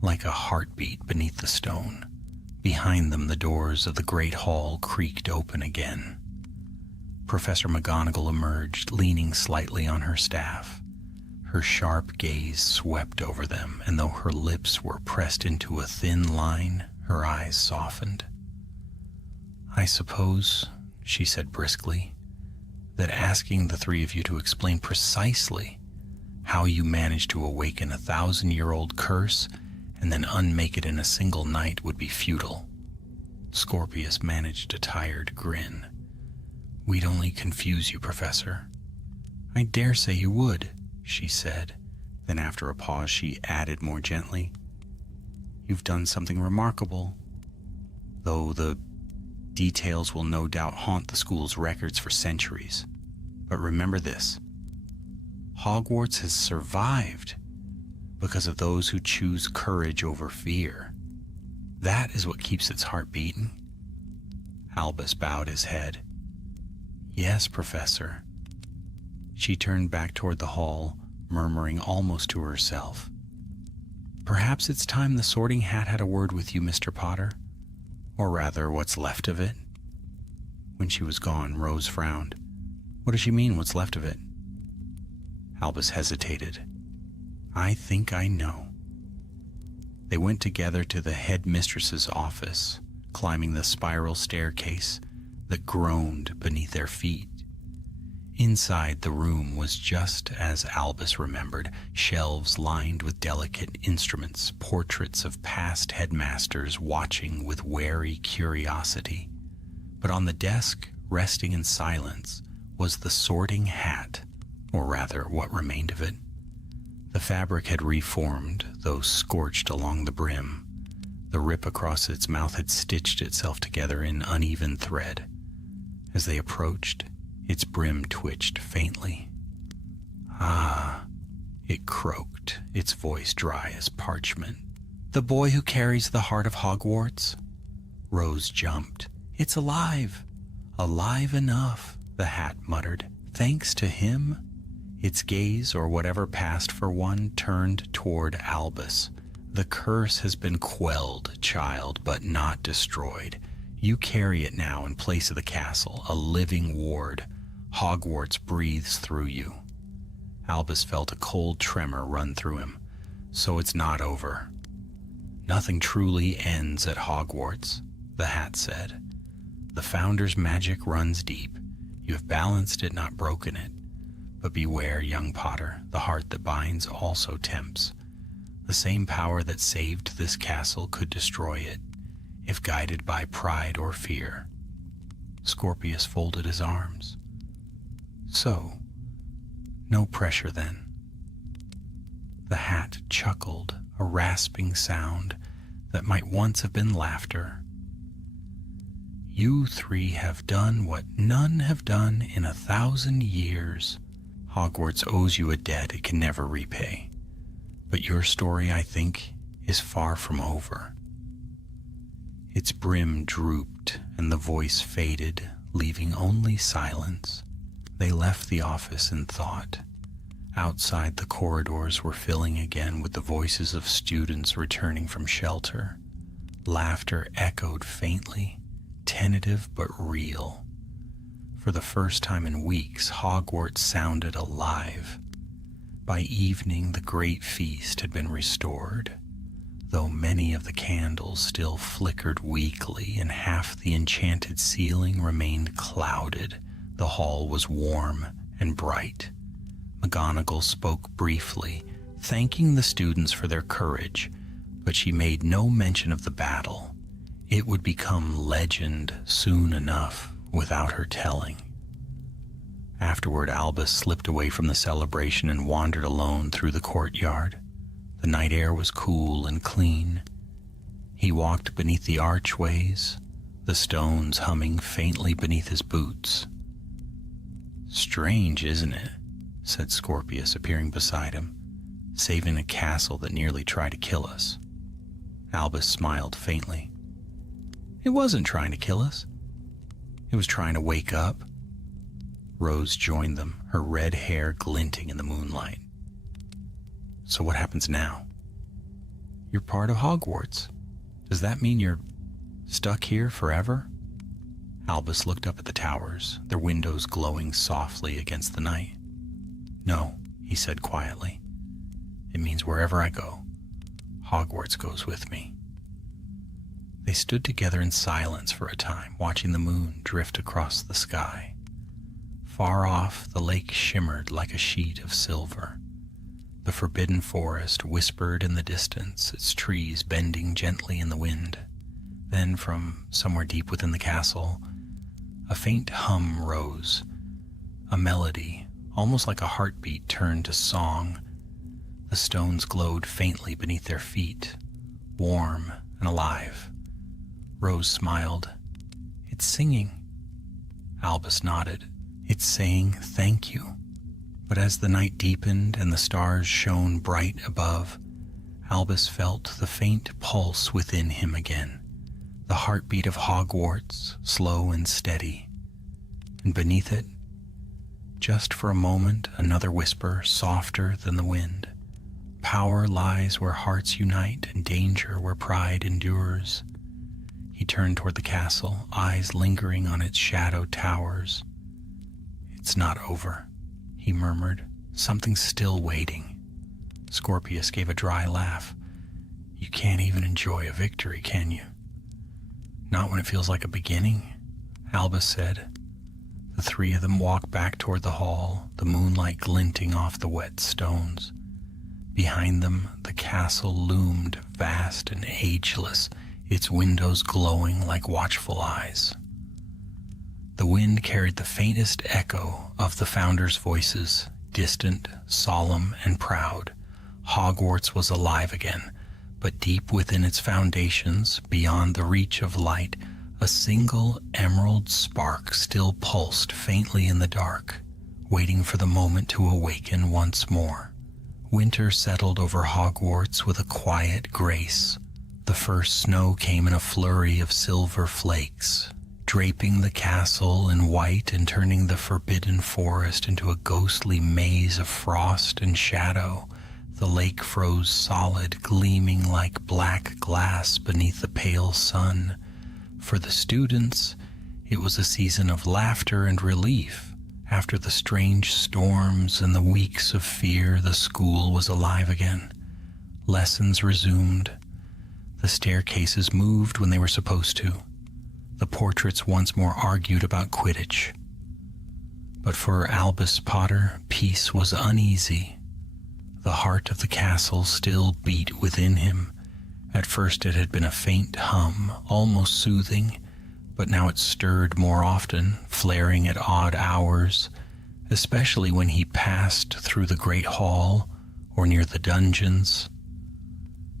like a heartbeat beneath the stone. Behind them, the doors of the great hall creaked open again. Professor McGonagall emerged, leaning slightly on her staff. Her sharp gaze swept over them, and though her lips were pressed into a thin line, her eyes softened. "I suppose," she said briskly, "that asking the three of you to explain precisely how you managed to awaken a 1,000-year-old curse and then unmake it in a single night would be futile." Scorpius managed a tired grin. "We'd only confuse you, Professor." "I dare say you would," she said. Then after a pause she added more gently, "You've done something remarkable, though the details will no doubt haunt the school's records for centuries. But remember this, Hogwarts has survived because of those who choose courage over fear. That is what keeps its heart beating." Albus bowed his head. "Yes, Professor." She turned back toward the hall, murmuring almost to herself, "Perhaps it's time the Sorting Hat had a word with you, Mr. Potter. Or rather, what's left of it." When she was gone, Rose frowned. "What does she mean, what's left of it?" Albus hesitated. "I think I know." They went together to the headmistress's office, climbing the spiral staircase that groaned beneath their feet. Inside, the room was just as Albus remembered, shelves lined with delicate instruments, portraits of past headmasters watching with wary curiosity. But on the desk, resting in silence, was the Sorting Hat, or rather, what remained of it. The fabric had reformed, though scorched along the brim. The rip across its mouth had stitched itself together in uneven thread. As they approached, its brim twitched faintly. "Ah," it croaked, its voice dry as parchment. "The boy who carries the heart of Hogwarts?" Rose jumped. "It's alive! Alive enough," the hat muttered. "Thanks to him." Its gaze, or whatever passed for one, turned toward Albus. "The curse has been quelled, child, but not destroyed. You carry it now in place of the castle, a living ward. Hogwarts breathes through you." Albus felt a cold tremor run through him. "So it's not over." "Nothing truly ends at Hogwarts," the hat said. "The Founder's magic runs deep. You have balanced it, not broken it. But beware, young Potter, the heart that binds also tempts. The same power that saved this castle could destroy it, if guided by pride or fear." Scorpius folded his arms. "So, no pressure then." The hat chuckled, a rasping sound that might once have been laughter. "You three have done what none have done in 1,000 years. Hogwarts owes you a debt it can never repay. But your story, I think, is far from over. Its brim drooped and the voice faded, leaving only silence. They left the office in thought. Outside, the corridors were filling again with the voices of students returning from shelter. Laughter echoed faintly, tentative but real. For the first time in weeks, Hogwarts sounded alive. By evening, the great feast had been restored, though many of the candles still flickered weakly and half the enchanted ceiling remained clouded. The hall was warm and bright. McGonagall spoke briefly, thanking the students for their courage, but she made no mention of the battle. It would become legend soon enough without her telling. Afterward, Albus slipped away from the celebration and wandered alone through the courtyard. The night air was cool and clean. He walked beneath the archways, the stones humming faintly beneath his boots. "Strange, isn't it?" said Scorpius, appearing beside him, "saving a castle that nearly tried to kill us." Albus smiled faintly. "It wasn't trying to kill us. It was trying to wake up." Rose joined them, her red hair glinting in the moonlight. "So what happens now?" "You're part of Hogwarts. Does that mean you're stuck here forever?" Albus looked up at the towers, their windows glowing softly against the night. "No," he said quietly. "It means wherever I go, Hogwarts goes with me." They stood together in silence for a time, watching the moon drift across the sky. Far off, the lake shimmered like a sheet of silver. The forbidden forest whispered in the distance, its trees bending gently in the wind. Then, from somewhere deep within the castle, a faint hum rose. A melody, almost like a heartbeat, turned to song. The stones glowed faintly beneath their feet, warm and alive. Rose smiled. "It's singing." Albus nodded. "It's saying thank you." But as the night deepened and the stars shone bright above, Albus felt the faint pulse within him again, the heartbeat of Hogwarts, slow and steady. And beneath it, just for a moment, another whisper, softer than the wind. "Power lies where hearts unite, and danger where pride endures." He turned toward the castle, eyes lingering on its shadowed towers. "It's not over," he murmured. "Something's still waiting." Scorpius gave a dry laugh. "You can't even enjoy a victory, can you?" "Not when it feels like a beginning," Albus said. The three of them walked back toward the hall, the moonlight glinting off the wet stones. Behind them, the castle loomed vast and ageless, its windows glowing like watchful eyes. The wind carried the faintest echo of the founders' voices, distant, solemn, and proud. Hogwarts was alive again, but deep within its foundations, beyond the reach of light, a single emerald spark still pulsed faintly in the dark, waiting for the moment to awaken once more. Winter settled over Hogwarts with a quiet grace. The first snow came in a flurry of silver flakes, draping the castle in white and turning the forbidden forest into a ghostly maze of frost and shadow. The lake froze solid, gleaming like black glass beneath the pale sun. For the students, it was a season of laughter and relief. After the strange storms and the weeks of fear, the school was alive again. Lessons resumed. The staircases moved when they were supposed to. The portraits once more argued about Quidditch. But for Albus Potter, peace was uneasy. The heart of the castle still beat within him. At first it had been a faint hum, almost soothing, but now it stirred more often, flaring at odd hours, especially when he passed through the great hall or near the dungeons.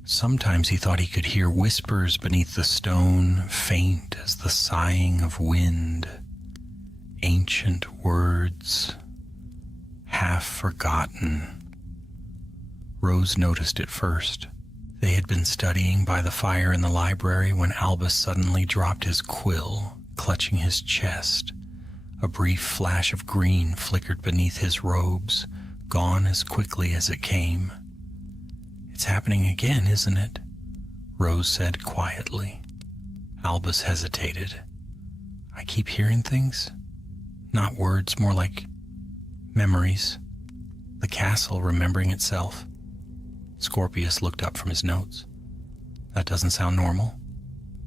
Sometimes he thought he could hear whispers beneath the stone, faint as the sighing of wind, ancient words, half forgotten. Rose noticed it first. They had been studying by the fire in the library when Albus suddenly dropped his quill, clutching his chest. A brief flash of green flickered beneath his robes, gone as quickly as it came. "It's happening again, isn't it?" Rose said quietly. Albus hesitated. "I keep hearing things. Not words, more like memories. The castle remembering itself." Scorpius looked up from his notes. "That doesn't sound normal."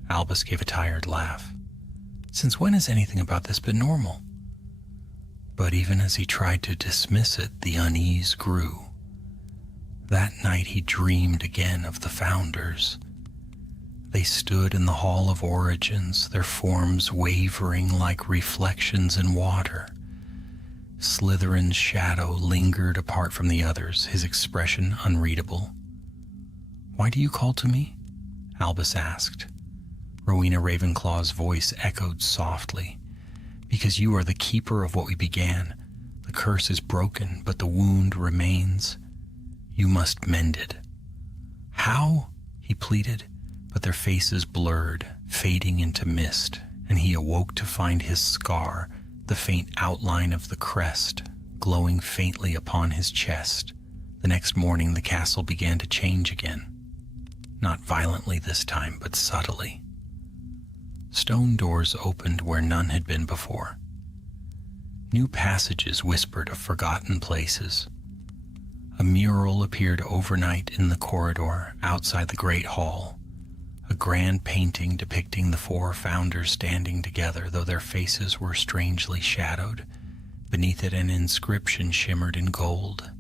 Albus gave a tired laugh. "Since when has anything about this been normal?" But even as he tried to dismiss it, the unease grew. That night he dreamed again of the Founders. They stood in the Hall of Origins, their forms wavering like reflections in water. Slytherin's shadow lingered apart from the others, his expression unreadable. "Why do you call to me?" Albus asked. Rowena Ravenclaw's voice echoed softly. "Because you are the keeper of what we began. The curse is broken, but the wound remains. You must mend it." "How?" he pleaded, but their faces blurred, fading into mist, and he awoke to find his scar, the faint outline of the crest, glowing faintly upon his chest. The next morning the castle began to change again. Not violently this time, but subtly. Stone doors opened where none had been before. New passages whispered of forgotten places. A mural appeared overnight in the corridor outside the great hall, a grand painting depicting the four Founders standing together, though their faces were strangely shadowed. Beneath it an inscription shimmered in gold.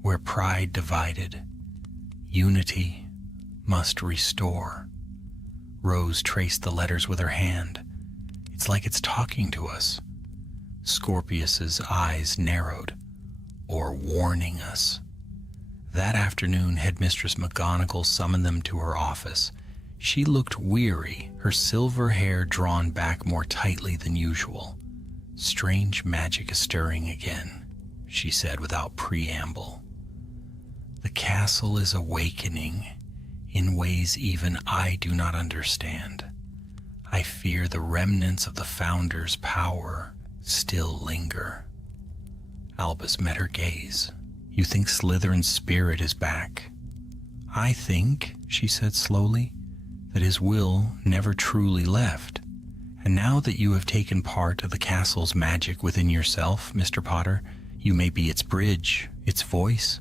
"Where pride divided, unity must restore." Rose traced the letters with her hand. "It's like it's talking to us." Scorpius's eyes narrowed. "Or warning us." That afternoon, Headmistress McGonagall summoned them to her office. She looked weary, her silver hair drawn back more tightly than usual. "Strange magic is stirring again," she said without preamble. "The castle is awakening in ways even I do not understand. I fear the remnants of the Founders' power still linger." Albus met her gaze. "You think Slytherin's spirit is back?" "I think," she said slowly, "that his will never truly left. And now that you have taken part of the castle's magic within yourself, Mr. Potter, you may be its bridge, its voice.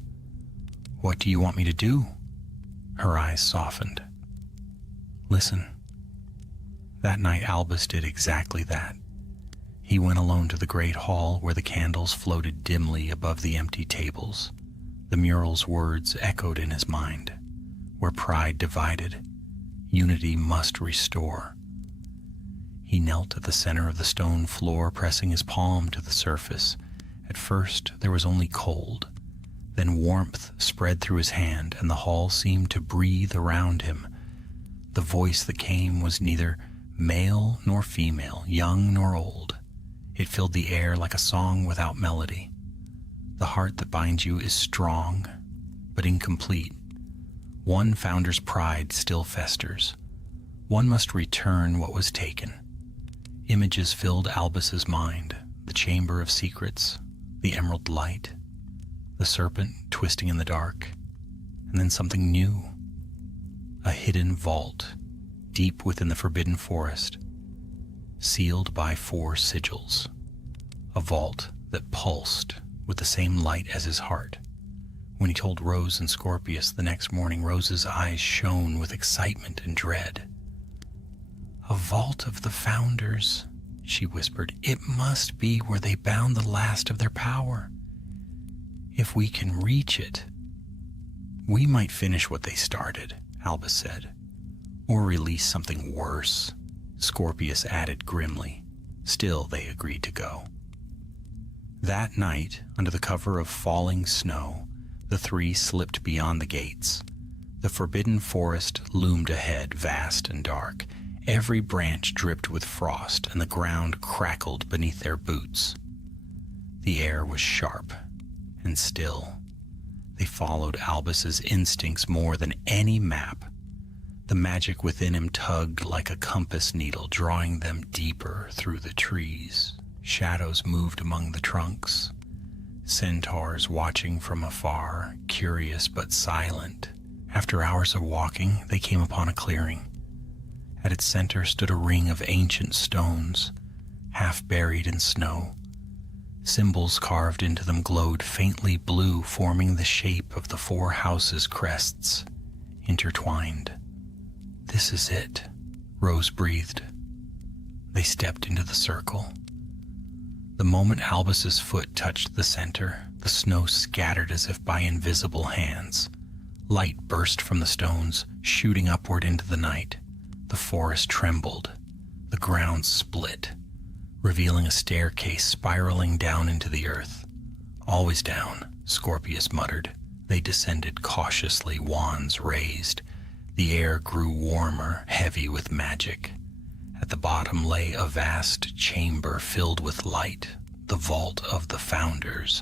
What do you want me to do?" Her eyes softened. "Listen." That night Albus did exactly that. He went alone to the great hall where the candles floated dimly above the empty tables. The mural's words echoed in his mind. "Where pride divided, unity must restore." He knelt at the center of the stone floor, pressing his palm to the surface. At first there was only cold. Then warmth spread through his hand, and the hall seemed to breathe around him. The voice that came was neither male nor female, young nor old. It filled the air like a song without melody. "The heart that binds you is strong, but incomplete. One Founder's pride still festers. One must return what was taken." Images filled Albus's mind, the Chamber of Secrets, the Emerald Light, the serpent twisting in the dark, and then something new. A hidden vault, deep within the Forbidden Forest, sealed by 4 sigils. A vault that pulsed with the same light as his heart. When he told Rose and Scorpius the next morning, Rose's eyes shone with excitement and dread. "A vault of the Founders," she whispered. "It must be where they bound the last of their power. If we can reach it." "We might finish what they started," Albus said. "Or release something worse," Scorpius added grimly. Still, they agreed to go. That night, under the cover of falling snow, the 3 slipped beyond the gates. The Forbidden Forest loomed ahead, vast and dark. Every branch dripped with frost, and the ground crackled beneath their boots. The air was sharp and still. They followed Albus's instincts more than any map. The magic within him tugged like a compass needle, drawing them deeper through the trees. Shadows moved among the trunks, centaurs watching from afar, curious but silent. After hours of walking, they came upon a clearing. At its center stood a ring of ancient stones, half buried in snow. Symbols carved into them glowed faintly blue, forming the shape of the 4 houses' crests, intertwined. "This is it," Rose breathed. They stepped into the circle. The moment Albus's foot touched the center, the snow scattered as if by invisible hands. Light burst from the stones, shooting upward into the night. The forest trembled. The ground split, revealing a staircase spiraling down into the earth. "Always down," Scorpius muttered. They descended cautiously, wands raised. The air grew warmer, heavy with magic. At the bottom lay a vast chamber filled with light, the vault of the Founders.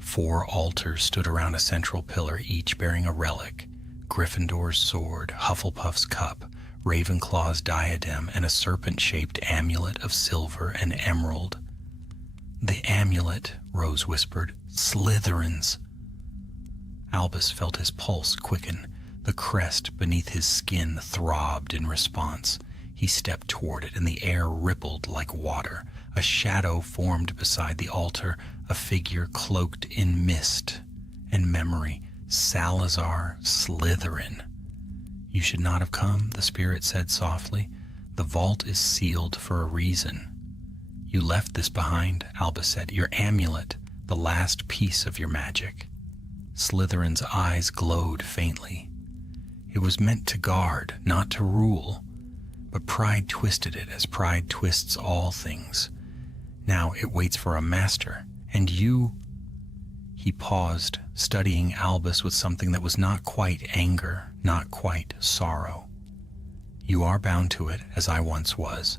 4 altars stood around a central pillar, each bearing a relic: Gryffindor's sword, Hufflepuff's cup, Ravenclaw's diadem, and a serpent-shaped amulet of silver and emerald. "The amulet," Rose whispered. "Slytherin's." Albus felt his pulse quicken. The crest beneath his skin throbbed in response. He stepped toward it, and the air rippled like water. A shadow formed beside the altar, a figure cloaked in mist and memory. Salazar Slytherin. "You should not have come," the spirit said softly. "The vault is sealed for a reason." "You left this behind," Albus said. "Your amulet, the last piece of your magic." Slytherin's eyes glowed faintly. "It was meant to guard, not to rule. But pride twisted it, as pride twists all things. Now it waits for a master, and you—" He paused, studying Albus with something that was not quite anger, not quite sorrow. "You are bound to it, as I once was."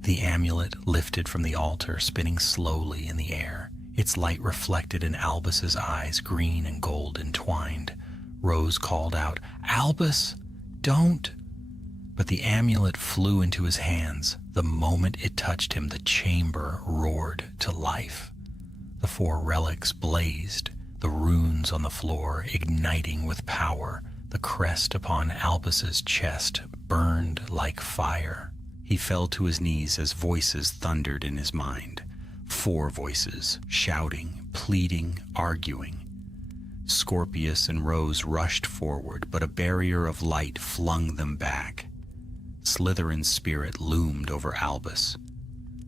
The amulet lifted from the altar, spinning slowly in the air. Its light reflected in Albus's eyes, green and gold entwined. Rose called out, "Albus, don't!" But the amulet flew into his hands. The moment it touched him, the chamber roared to life. The 4 relics blazed, the runes on the floor igniting with power. The crest upon Albus's chest burned like fire. He fell to his knees as voices thundered in his mind. 4 voices, shouting, pleading, arguing. Scorpius and Rose rushed forward, but a barrier of light flung them back. Slytherin's spirit loomed over Albus.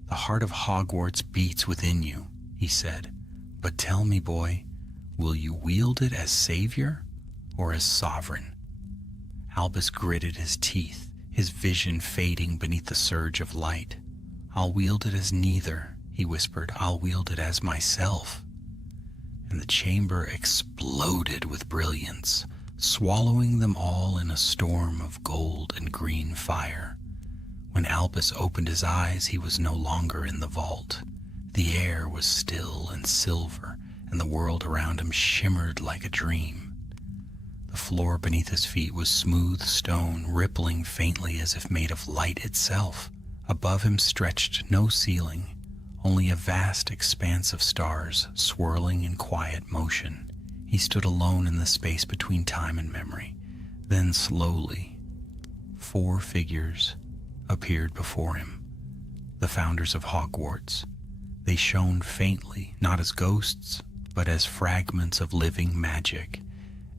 "The heart of Hogwarts beats within you," he said. "But tell me, boy, will you wield it as savior or as sovereign?" Albus gritted his teeth, his vision fading beneath the surge of light. "I'll wield it as neither," he whispered. "I'll wield it as myself." And the chamber exploded with brilliance, swallowing them all in a storm of gold and green fire. When Albus opened his eyes, he was no longer in the vault. The air was still and silver, and the world around him shimmered like a dream. The floor beneath his feet was smooth stone, rippling faintly as if made of light itself. Above him stretched no ceiling, only a vast expanse of stars swirling in quiet motion. He stood alone in the space between time and memory. Then slowly, 4 figures appeared before him, the Founders of Hogwarts. They shone faintly, not as ghosts, but as fragments of living magic,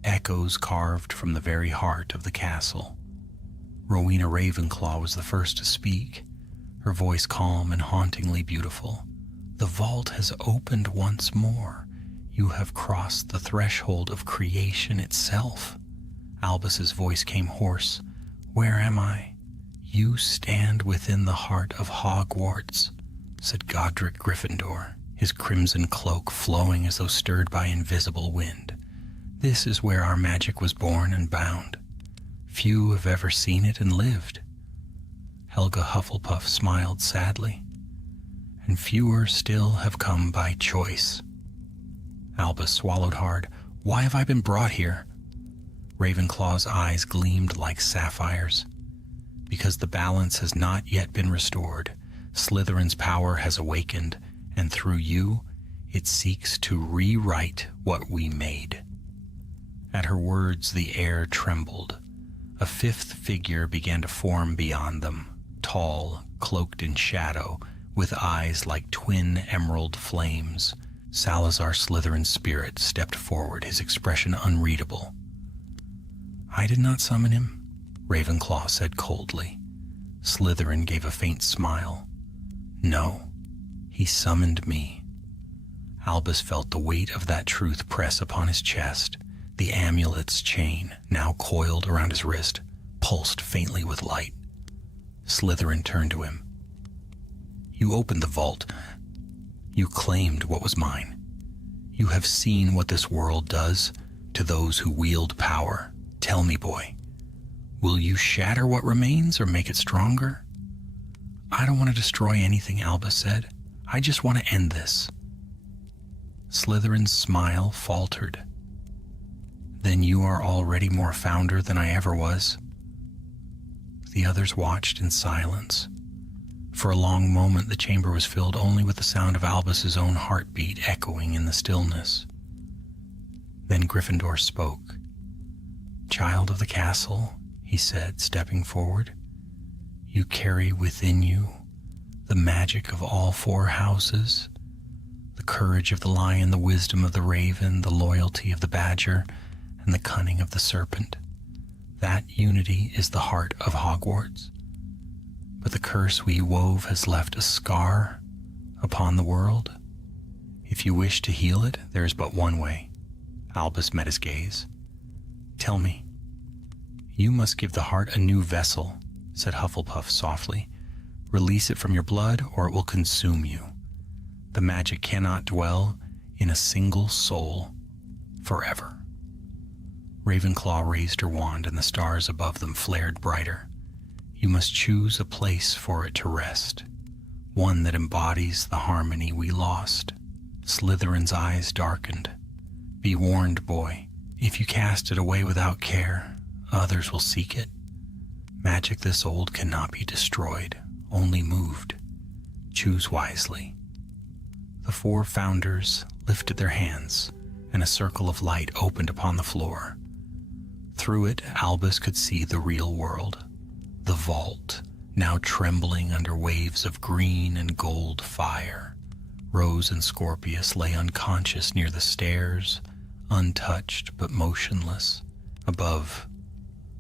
echoes carved from the very heart of the castle. Rowena Ravenclaw was the first to speak, her voice calm and hauntingly beautiful. "The vault has opened once more. You have crossed the threshold of creation itself." Albus's voice came hoarse. "Where am I?" "You stand within the heart of Hogwarts," said Godric Gryffindor, his crimson cloak flowing as though stirred by invisible wind. "This is where our magic was born and bound. Few have ever seen it and lived." Helga Hufflepuff smiled sadly. "And fewer still have come by choice." Albus swallowed hard. Why have I been brought here? Ravenclaw's eyes gleamed like sapphires. Because the balance has not yet been restored, Slytherin's power has awakened, and through you, it seeks to rewrite what we made. At her words, the air trembled. A fifth figure began to form beyond them, tall, cloaked in shadow, with eyes like twin emerald flames. Salazar Slytherin's spirit stepped forward, his expression unreadable. I did not summon him, Ravenclaw said coldly. Slytherin gave a faint smile. No, he summoned me. Albus felt the weight of that truth press upon his chest. The amulet's chain, now coiled around his wrist, pulsed faintly with light. Slytherin turned to him. You opened the vault. You claimed what was mine. You have seen what this world does to those who wield power. Tell me, boy, will you shatter what remains or make it stronger? I don't want to destroy anything, Albus said. I just want to end this. Slytherin's smile faltered. Then you are already more founder than I ever was. The others watched in silence. For a long moment, the chamber was filled only with the sound of Albus's own heartbeat echoing in the stillness. Then Gryffindor spoke. Child of the castle, he said, stepping forward, you carry within you the magic of all four houses, the courage of the lion, the wisdom of the raven, the loyalty of the badger, and the cunning of the serpent. That unity is the heart of Hogwarts. But the curse we wove has left a scar upon the world. If you wish to heal it, there is but one way. Albus met his gaze. Tell me. You must give the heart a new vessel, said Hufflepuff softly. Release it from your blood, or it will consume you. The magic cannot dwell in a single soul forever. Ravenclaw raised her wand, and the stars above them flared brighter. You must choose a place for it to rest, one that embodies the harmony we lost. Slytherin's eyes darkened. Be warned, boy. If you cast it away without care, others will seek it. Magic this old cannot be destroyed, only moved. Choose wisely. The four founders lifted their hands, and a circle of light opened upon the floor. Through it, Albus could see the real world. The vault, now trembling under waves of green and gold fire. Rose and Scorpius lay unconscious near the stairs, untouched but motionless. Above,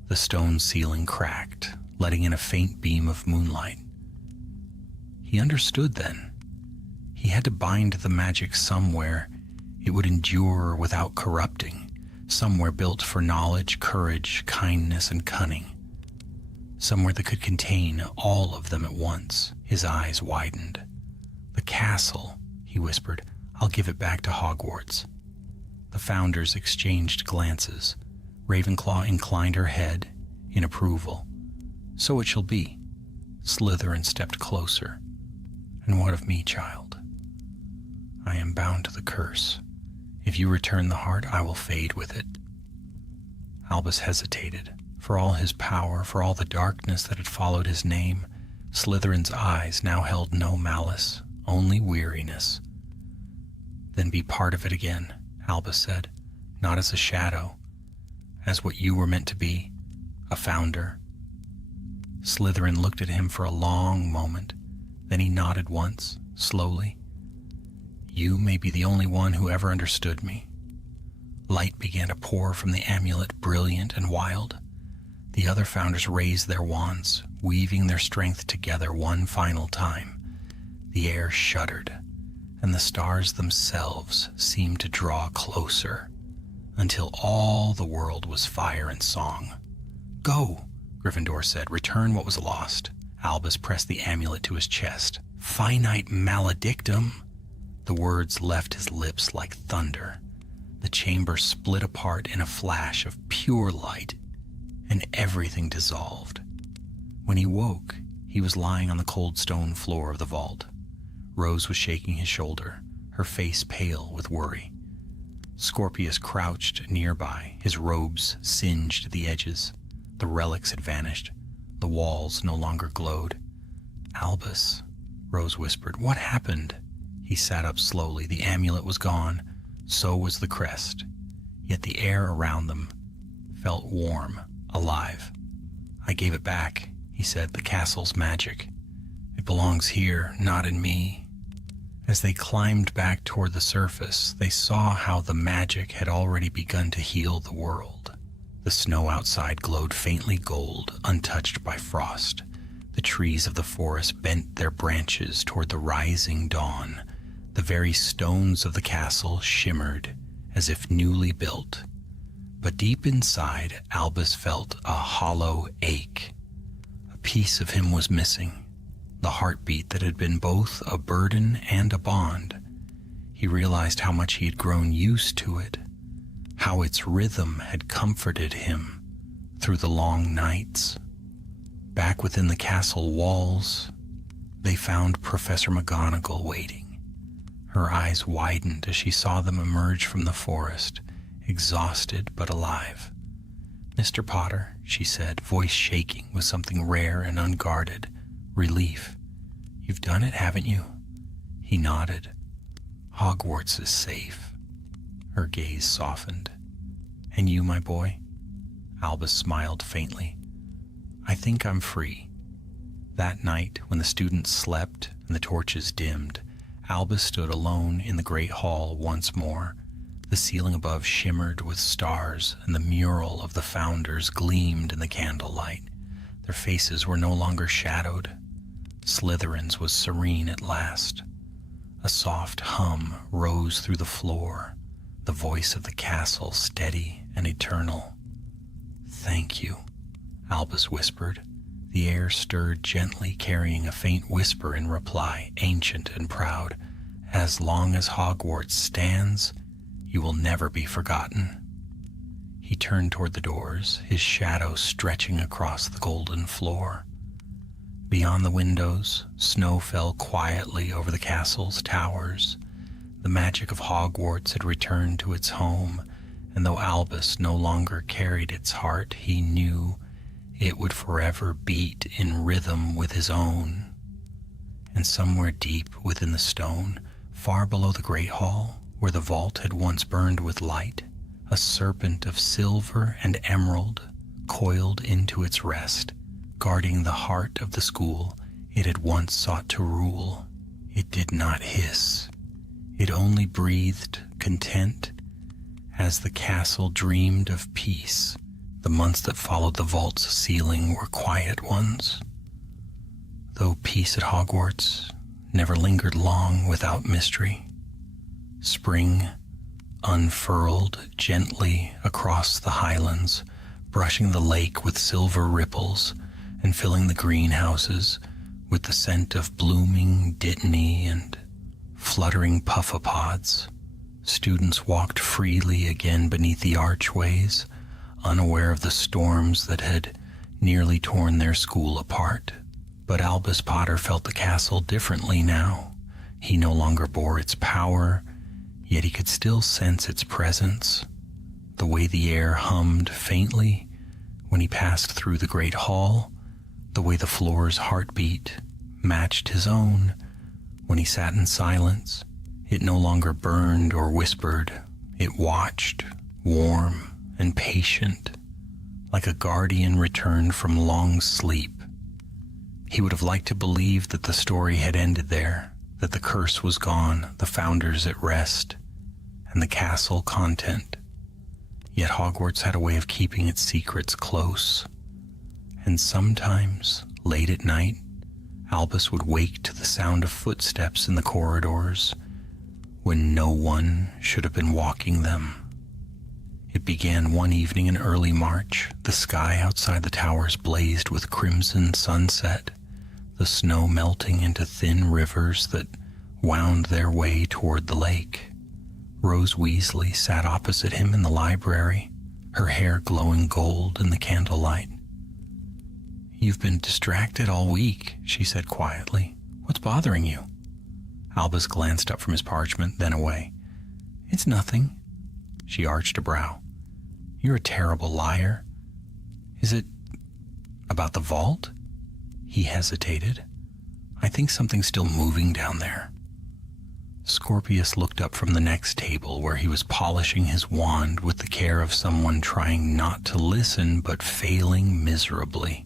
the stone ceiling cracked, letting in a faint beam of moonlight. He understood then. He had to bind the magic somewhere it would endure without corrupting, somewhere built for knowledge, courage, kindness, and cunning. Somewhere that could contain all of them at once. His eyes widened. The castle, he whispered. I'll give it back to Hogwarts. The founders exchanged glances. Ravenclaw inclined her head in approval. So it shall be. Slytherin stepped closer. And what of me, child? I am bound to the curse. If you return the heart, I will fade with it. Albus hesitated. For all his power, for all the darkness that had followed his name, Slytherin's eyes now held no malice, only weariness. Then be part of it again, Albus said, not as a shadow, as what you were meant to be, a founder. Slytherin looked at him for a long moment, then he nodded once, slowly. You may be the only one who ever understood me. Light began to pour from the amulet, brilliant and wild. The other founders raised their wands, weaving their strength together one final time. The air shuddered, and the stars themselves seemed to draw closer, until all the world was fire and song. Go, Gryffindor said, return what was lost. Albus pressed the amulet to his chest. Finite maledictum! The words left his lips like thunder. The chamber split apart in a flash of pure light, and everything dissolved. When he woke, he was lying on the cold stone floor of the vault. Rose was shaking his shoulder, her face pale with worry. Scorpius crouched nearby, his robes singed at the edges. The relics had vanished. The walls no longer glowed. "Albus," Rose whispered, "what happened?" He sat up slowly. The amulet was gone. So was the crest. Yet the air around them felt warm, alive. "I gave it back," he said. "The castle's magic. It belongs here, not in me." As they climbed back toward the surface, they saw how the magic had already begun to heal the world. The snow outside glowed faintly gold, untouched by frost. The trees of the forest bent their branches toward the rising dawn. The very stones of the castle shimmered as if newly built. But deep inside, Albus felt a hollow ache. A piece of him was missing, the heartbeat that had been both a burden and a bond. He realized how much he had grown used to it, how its rhythm had comforted him through the long nights. Back within the castle walls, they found Professor McGonagall waiting. Her eyes widened as she saw them emerge from the forest, exhausted but alive. "Mr. Potter," she said, voice shaking with something rare and unguarded, relief. "You've done it, haven't you?" He nodded. "Hogwarts is safe." Her gaze softened. "And you, my boy?" Albus smiled faintly. "I think I'm free." That night, when the students slept and the torches dimmed, Albus stood alone in the great hall once more. The ceiling above shimmered with stars, and the mural of the founders gleamed in the candlelight. Their faces were no longer shadowed. Slytherin's was serene at last. A soft hum rose through the floor, the voice of the castle steady and eternal. "Thank you," Albus whispered. The air stirred gently, carrying a faint whisper in reply, ancient and proud. "As long as Hogwarts stands, you will never be forgotten." He turned toward the doors, his shadow stretching across the golden floor. Beyond the windows, snow fell quietly over the castle's towers. The magic of Hogwarts had returned to its home, and though Albus no longer carried its heart, he knew it would forever beat in rhythm with his own. And somewhere deep within the stone, far below the great hall, where the vault had once burned with light, a serpent of silver and emerald coiled into its rest, guarding the heart of the school it had once sought to rule. It did not hiss. It only breathed content as the castle dreamed of peace. The months that followed the vault's sealing were quiet ones, though peace at Hogwarts never lingered long without mystery. Spring unfurled gently across the highlands, brushing the lake with silver ripples and filling the greenhouses with the scent of blooming dittany and fluttering puffapods. Students walked freely again beneath the archways, unaware of the storms that had nearly torn their school apart. But Albus Potter felt the castle differently now. He no longer bore its power, yet he could still sense its presence. The way the air hummed faintly when he passed through the great hall, the way the floor's heartbeat matched his own when he sat in silence. It no longer burned or whispered. It watched, warm and patient, like a guardian returned from long sleep. He would have liked to believe that the story had ended there, that the curse was gone, the founders at rest, and the castle content. Yet Hogwarts had a way of keeping its secrets close. And sometimes, late at night, Albus would wake to the sound of footsteps in the corridors when no one should have been walking them. It began one evening in early March. The sky outside the towers blazed with crimson sunset, the snow melting into thin rivers that wound their way toward the lake. Rose Weasley sat opposite him in the library, her hair glowing gold in the candlelight. "You've been distracted all week," she said quietly. "What's bothering you?" Albus glanced up from his parchment, then away. "It's nothing." She arched a brow. You're a terrible liar. Is it about the vault? He hesitated. I think something's still moving down there. Scorpius looked up from the next table where he was polishing his wand with the care of someone trying not to listen but failing miserably.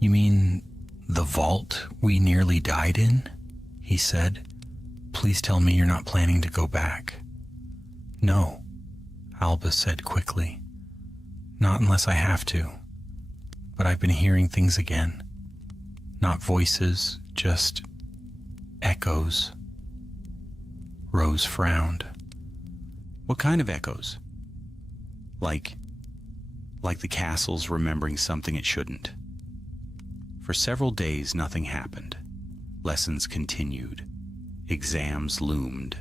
You mean the vault we nearly died in? He said. Please tell me you're not planning to go back. No, Albus said quickly. Not unless I have to. But I've been hearing things again. Not voices, just echoes. Rose frowned. What kind of echoes? Like the castle's remembering something it shouldn't. For several days, nothing happened. Lessons continued. Exams loomed.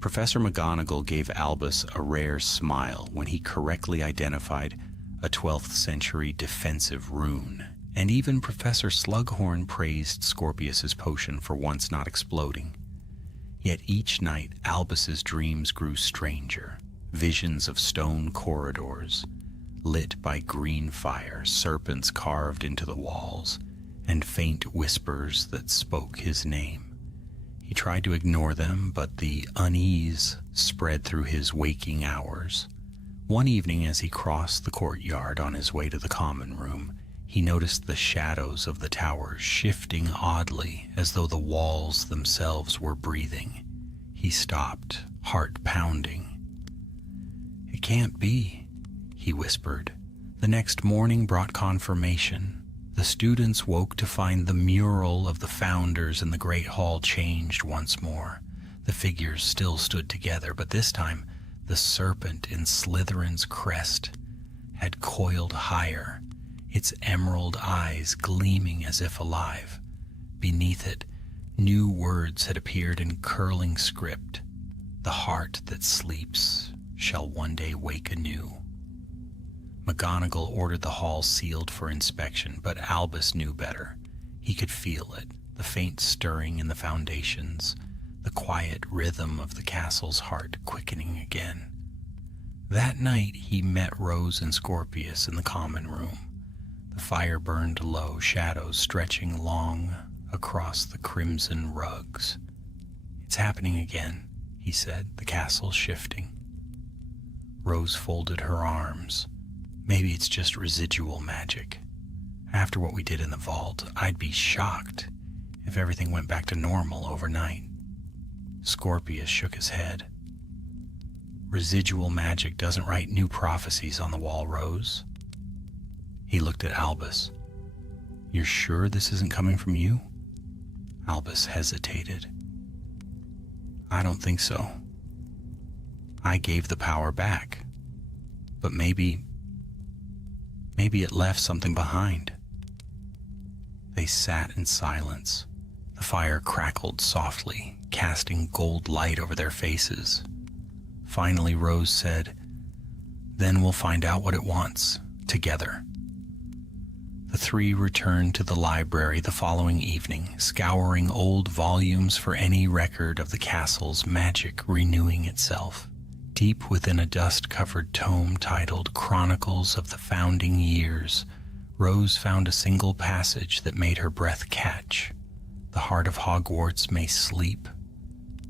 Professor McGonagall gave Albus a rare smile when he correctly identified a 12th century defensive rune, and even Professor Slughorn praised Scorpius's potion for once not exploding. Yet each night, Albus's dreams grew stranger. Visions of stone corridors, lit by green fire, serpents carved into the walls, and faint whispers that spoke his name. He tried to ignore them, but the unease spread through his waking hours. One evening, as he crossed the courtyard on his way to the common room, he noticed the shadows of the towers shifting oddly as though the walls themselves were breathing. He stopped, heart pounding. It can't be, he whispered. The next morning brought confirmation. The students woke to find the mural of the founders in the Great Hall changed once more. The figures still stood together, but this time the serpent in Slytherin's crest had coiled higher, its emerald eyes gleaming as if alive. Beneath it, new words had appeared in curling script. The heart that sleeps shall one day wake anew. McGonagall ordered the hall sealed for inspection, but Albus knew better. He could feel it, the faint stirring in the foundations, the quiet rhythm of the castle's heart quickening again. That night he met Rose and Scorpius in the common room. The fire burned low, shadows stretching long across the crimson rugs. It's happening again, he said, the castle shifting. Rose folded her arms. Maybe it's just residual magic. After what we did in the vault, I'd be shocked if everything went back to normal overnight. Scorpius shook his head. Residual magic doesn't write new prophecies on the wall, Rose. He looked at Albus. You're sure this isn't coming from you? Albus hesitated. I don't think so. I gave the power back. But maybe it left something behind. They sat in silence. The fire crackled softly, casting gold light over their faces. Finally, Rose said, Then we'll find out what it wants, together. The three returned to the library the following evening, scouring old volumes for any record of the castle's magic renewing itself. Deep within a dust-covered tome titled Chronicles of the Founding Years, Rose found a single passage that made her breath catch. The heart of Hogwarts may sleep,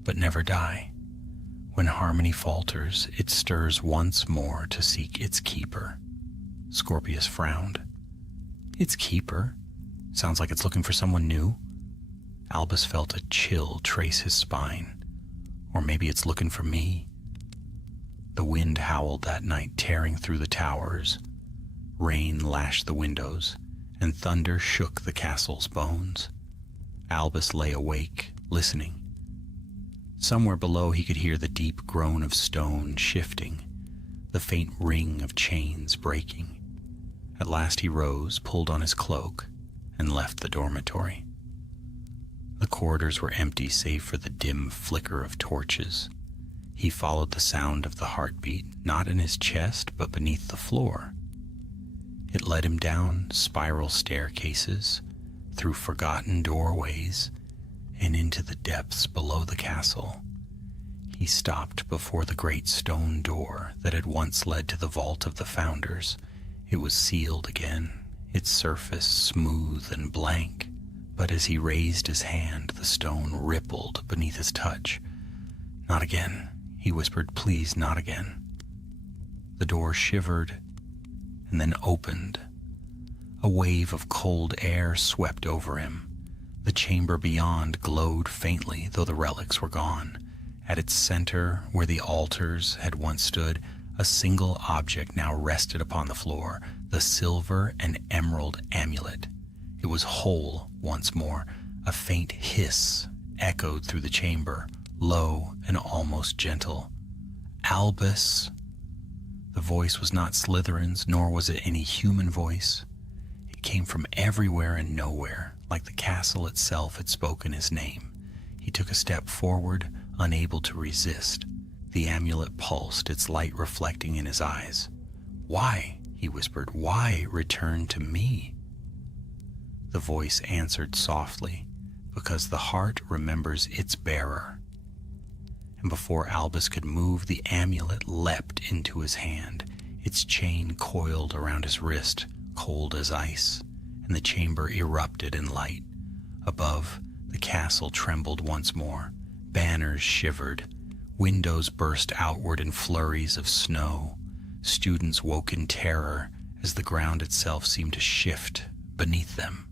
but never die. When harmony falters, it stirs once more to seek its keeper. Scorpius frowned. Its keeper? Sounds like it's looking for someone new. Albus felt a chill trace his spine. Or maybe it's looking for me. The wind howled that night, tearing through the towers. Rain lashed the windows, and thunder shook the castle's bones. Albus lay awake, listening. Somewhere below he could hear the deep groan of stone shifting, the faint ring of chains breaking. At last he rose, pulled on his cloak, and left the dormitory. The corridors were empty save for the dim flicker of torches. He followed the sound of the heartbeat, not in his chest, but beneath the floor. It led him down spiral staircases, through forgotten doorways, and into the depths below the castle. He stopped before the great stone door that had once led to the vault of the Founders. It was sealed again, its surface smooth and blank, but as he raised his hand, the stone rippled beneath his touch. "Not again," he whispered. "Please, not again." The door shivered and then opened. A wave of cold air swept over him. The chamber beyond glowed faintly, though the relics were gone. At its center, where the altars had once stood, a single object now rested upon the floor, the silver and emerald amulet. It was whole once more. A faint hiss echoed through the chamber, low and almost gentle. "Albus!" The voice was not Slytherin's, nor was it any human voice. It came from everywhere and nowhere, like the castle itself had spoken his name. He took a step forward, unable to resist. The amulet pulsed, its light reflecting in his eyes. "Why?" he whispered. "Why return to me?" The voice answered softly, "Because the heart remembers its bearer." And before Albus could move, the amulet leapt into his hand. Its chain coiled around his wrist, cold as ice, and the chamber erupted in light. Above, the castle trembled once more. Banners shivered. Windows burst outward in flurries of snow. Students woke in terror as the ground itself seemed to shift beneath them.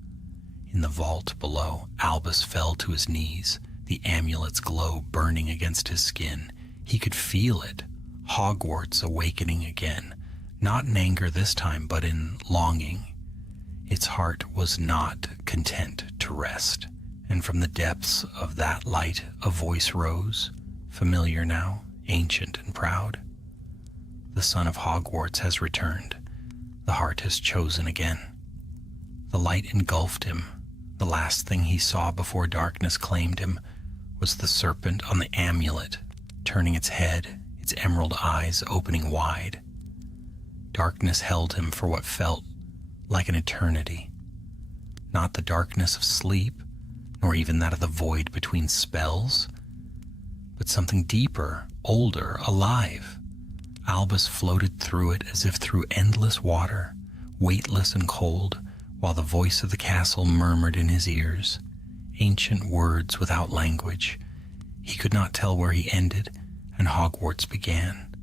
In the vault below, Albus fell to his knees, the amulet's glow burning against his skin. He could feel it, Hogwarts awakening again, not in anger this time, but in longing. Its heart was not content to rest, and from the depths of that light a voice rose, familiar now, ancient and proud. "The son of Hogwarts has returned. The heart has chosen again." The light engulfed him. The last thing he saw before darkness claimed him was the serpent on the amulet, turning its head, its emerald eyes opening wide. Darkness held him for what felt like an eternity. Not the darkness of sleep, nor even that of the void between spells, but something deeper, older, alive. Albus floated through it as if through endless water, weightless and cold, while the voice of the castle murmured in his ears, ancient words without language. He could not tell where he ended and Hogwarts began.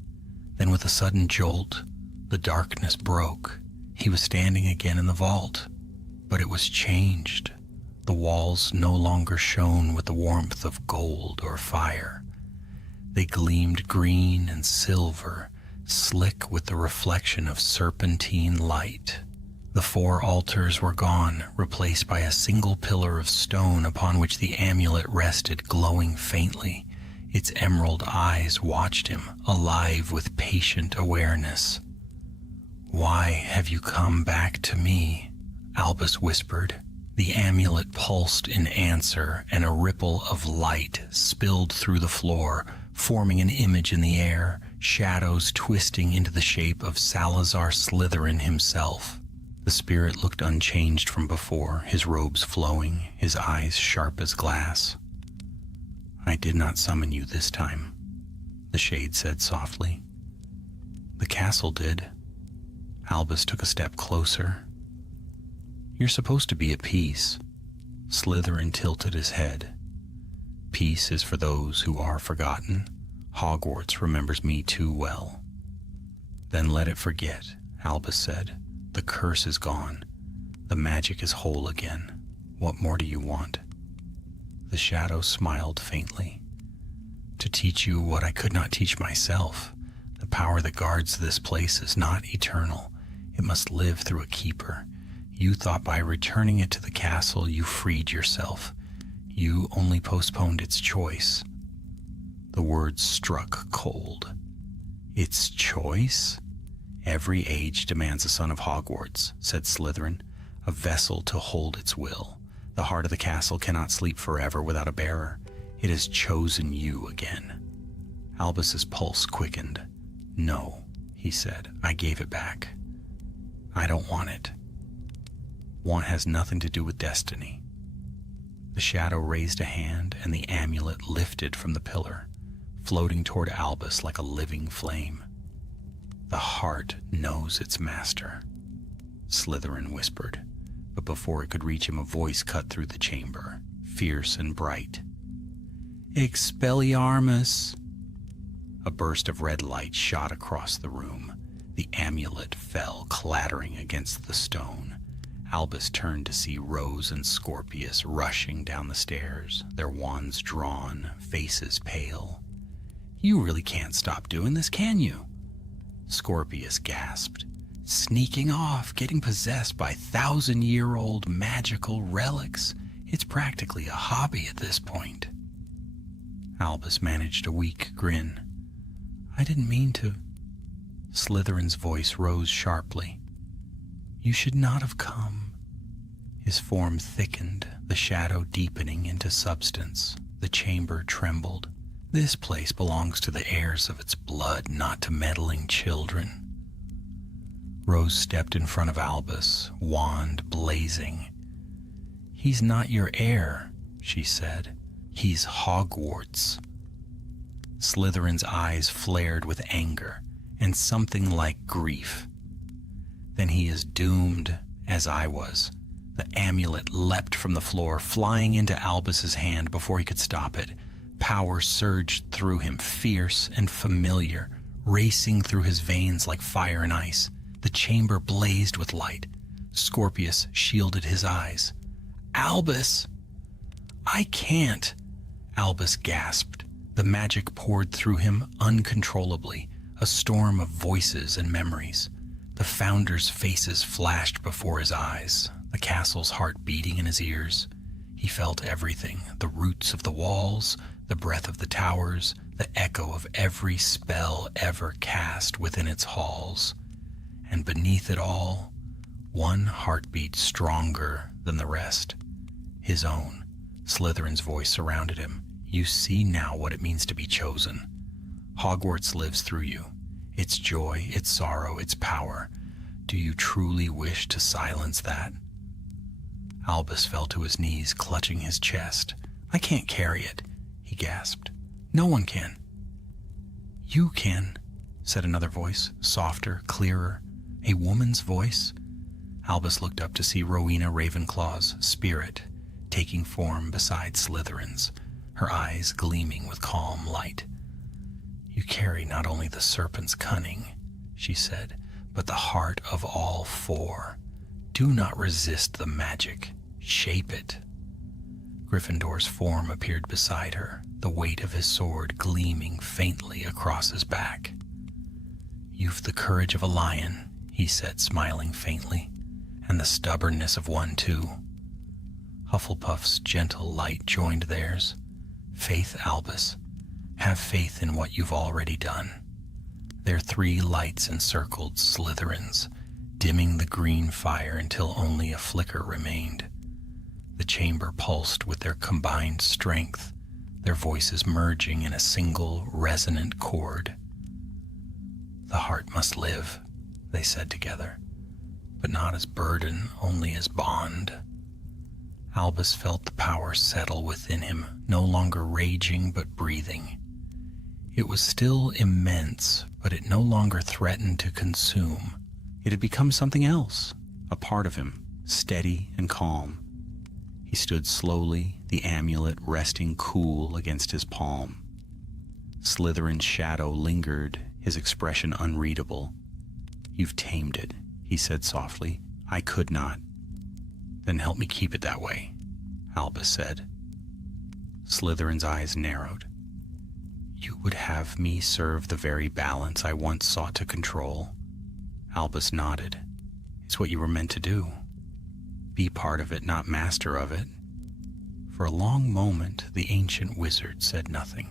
Then with a sudden jolt, the darkness broke. He was standing again in the vault, but it was changed. The walls no longer shone with the warmth of gold or fire. They gleamed green and silver, slick with the reflection of serpentine light. The 4 altars were gone, replaced by a single pillar of stone upon which the amulet rested, glowing faintly. Its emerald eyes watched him, alive with patient awareness. "Why have you come back to me?" Albus whispered. The amulet pulsed in answer, and a ripple of light spilled through the floor, forming an image in the air, shadows twisting into the shape of Salazar Slytherin himself. The spirit looked unchanged from before, his robes flowing, his eyes sharp as glass. "I did not summon you this time," the shade said softly. "The castle did." Albus took a step closer. "You're supposed to be at peace." Slytherin tilted his head. "Peace is for those who are forgotten. Hogwarts remembers me too well." "Then let it forget," Albus said. "The curse is gone. The magic is whole again. What more do you want?" The shadow smiled faintly. "To teach you what I could not teach myself. The power that guards this place is not eternal. It must live through a keeper. You thought by returning it to the castle you freed yourself. You only postponed its choice." The words struck cold. "Its choice?" "Every age demands a son of Hogwarts," said Slytherin, "a vessel to hold its will. The heart of the castle cannot sleep forever without a bearer. It has chosen you again." Albus's pulse quickened. "No," he said, "I gave it back. I don't want it. Want has nothing to do with destiny." The shadow raised a hand, and the amulet lifted from the pillar. floating toward Albus like a living flame. The heart knows its master, Slytherin whispered, but before it could reach him, a voice cut through the chamber, fierce and bright. Expelliarmus! A burst of red light shot across the room. The amulet fell clattering against the stone. Albus turned to see Rose and Scorpius rushing down the stairs, their wands drawn, faces pale. You really can't stop doing this, can you? Scorpius gasped. Sneaking off, getting possessed by 1,000-year-old magical relics. It's practically a hobby at this point. Albus managed a weak grin. I didn't mean to. Slytherin's voice rose sharply. You should not have come. His form thickened, the shadow deepening into substance. The chamber trembled. This place belongs to the heirs of its blood, not to meddling children. Rose stepped in front of Albus, wand blazing. He's not your heir, she said. He's Hogwarts. Slytherin's eyes flared with anger and something like grief. Then he is doomed, as I was. The amulet leapt from the floor, flying into Albus's hand before he could stop it. Power surged through him, fierce and familiar, racing through his veins like fire and ice. The chamber blazed with light. Scorpius shielded his eyes. Albus! I can't! Albus gasped. The magic poured through him uncontrollably, a storm of voices and memories. The founders' faces flashed before his eyes, the castle's heart beating in his ears. He felt everything, the roots of the walls, the breath of the towers, the echo of every spell ever cast within its halls. And beneath it all, one heartbeat stronger than the rest. His own. Slytherin's voice surrounded him. You see now what it means to be chosen. Hogwarts lives through you. Its joy, its sorrow, its power. Do you truly wish to silence that? Albus fell to his knees, clutching his chest. I can't carry it, he gasped. No one can. You can, said another voice, softer, clearer. A woman's voice? Albus looked up to see Rowena Ravenclaw's spirit taking form beside Slytherin's, her eyes gleaming with calm light. You carry not only the serpent's cunning, she said, but the heart of all four. Do not resist the magic. Shape it. Gryffindor's form appeared beside her, the weight of his sword gleaming faintly across his back. You've the courage of a lion, he said, smiling faintly, and the stubbornness of one too. Hufflepuff's gentle light joined theirs. Faith, Albus. Have faith in what you've already done. Their 3 lights encircled Slytherin's, dimming the green fire until only a flicker remained. The chamber pulsed with their combined strength, their voices merging in a single resonant chord. The heart must live, they said together, but not as burden, only as bond. Albus felt the power settle within him, no longer raging but breathing. It was still immense, but it no longer threatened to consume. It had become something else, a part of him, steady and calm. He stood slowly, the amulet resting cool against his palm. Slytherin's shadow lingered, his expression unreadable. You've tamed it, he said softly. I could not. Then help me keep it that way, Albus said. Slytherin's eyes narrowed. You would have me serve the very balance I once sought to control? Albus nodded. It's what you were meant to do. Be part of it, not master of it. For a long moment, the ancient wizard said nothing.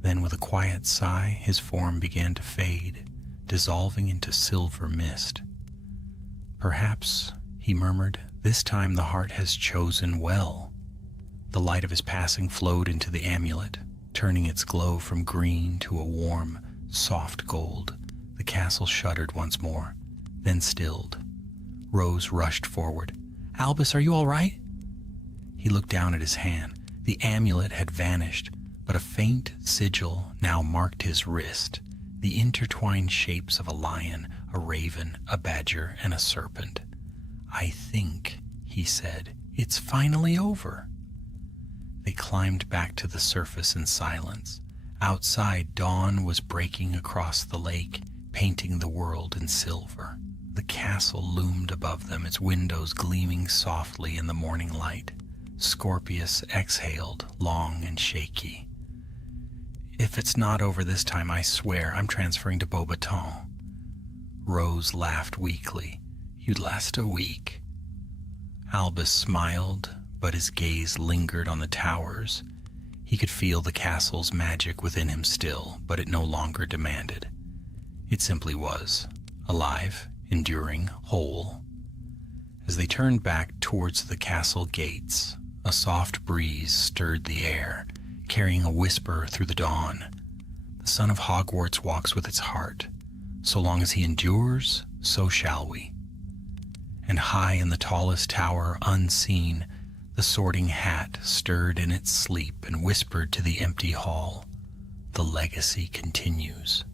Then with a quiet sigh, his form began to fade, dissolving into silver mist. Perhaps, he murmured, this time the heart has chosen well. The light of his passing flowed into the amulet, turning its glow from green to a warm, soft gold. The castle shuddered once more, then stilled. Rose rushed forward. Albus, are you all right? He looked down at his hand. The amulet had vanished. but a faint sigil now marked his wrist, the intertwined shapes of a lion, a raven, a badger, and a serpent. "I think," he said, "it's finally over." They climbed back to the surface in silence. Outside, dawn was breaking across the lake, painting the world in silver. The castle loomed above them, its windows gleaming softly in the morning light. Scorpius exhaled, long and shaky. "If it's not over this time, I swear I'm transferring to Beauxbatons." Rose laughed weakly. "You'd last a week." Albus smiled, but his gaze lingered on the towers. He could feel the castle's magic within him still, but it no longer demanded. It simply was, alive, enduring, whole. As they turned back towards the castle gates, a soft breeze stirred the air, carrying a whisper through the dawn. The son of Hogwarts walks with its heart. So long as he endures, so shall we. And high in the tallest tower, unseen, the Sorting Hat stirred in its sleep and whispered to the empty hall, "The legacy continues."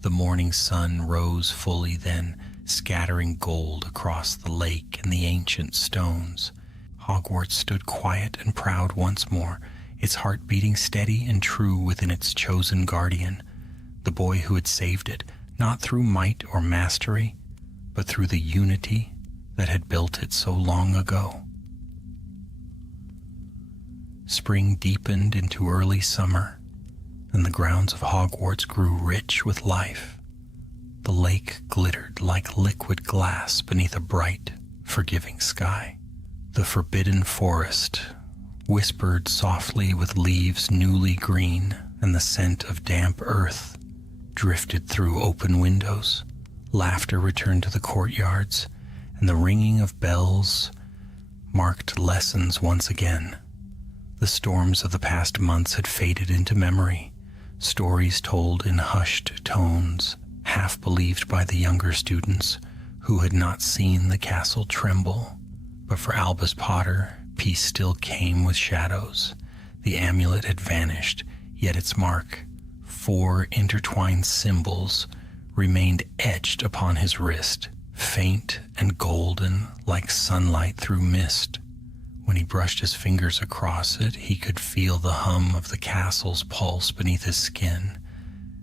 The morning sun rose fully then, scattering gold across the lake and the ancient stones. Hogwarts stood quiet and proud once more, its heart beating steady and true within its chosen guardian, the boy who had saved it, not through might or mastery, but through the unity that had built it so long ago. Spring deepened into early summer, and the grounds of Hogwarts grew rich with life. The lake glittered like liquid glass beneath a bright, forgiving sky. The forbidden forest whispered softly with leaves newly green, and the scent of damp earth drifted through open windows. Laughter returned to the courtyards, and the ringing of bells marked lessons once again. The storms of the past months had faded into memory, stories told in hushed tones, half believed by the younger students who had not seen the castle tremble. But for Albus Potter, peace still came with shadows. The amulet had vanished, yet its mark, 4 intertwined symbols, remained etched upon his wrist, faint and golden like sunlight through mist. When he brushed his fingers across it, he could feel the hum of the castle's pulse beneath his skin.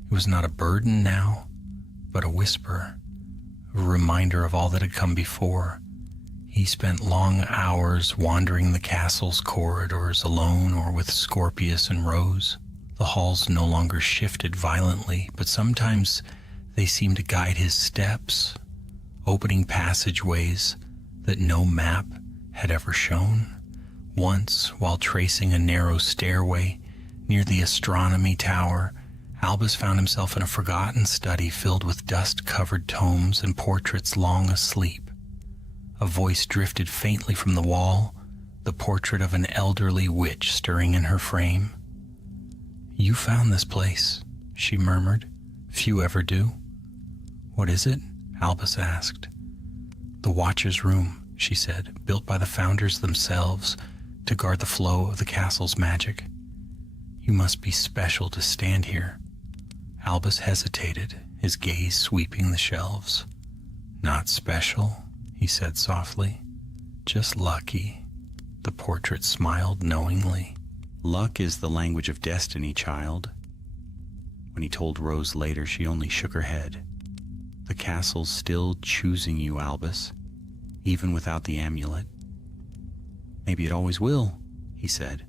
It was not a burden now, but a whisper, a reminder of all that had come before. He spent long hours wandering the castle's corridors alone or with Scorpius and Rose. The halls no longer shifted violently, but sometimes they seemed to guide his steps, opening passageways that no map had ever shown. Once, while tracing a narrow stairway near the astronomy tower, Albus found himself in a forgotten study filled with dust-covered tomes and portraits long asleep. A voice drifted faintly from the wall, the portrait of an elderly witch stirring in her frame. "You found this place," she murmured. "Few ever do." "What is it?" Albus asked. "The Watcher's Room," she said, "built by the founders themselves to guard the flow of the castle's magic. You must be special to stand here." Albus hesitated, his gaze sweeping the shelves. "Not special," he said softly. "Just lucky." The portrait smiled knowingly. "Luck is the language of destiny, child." When he told Rose later, she only shook her head. "The castle's still choosing you, Albus, even without the amulet." "Maybe it always will," he said.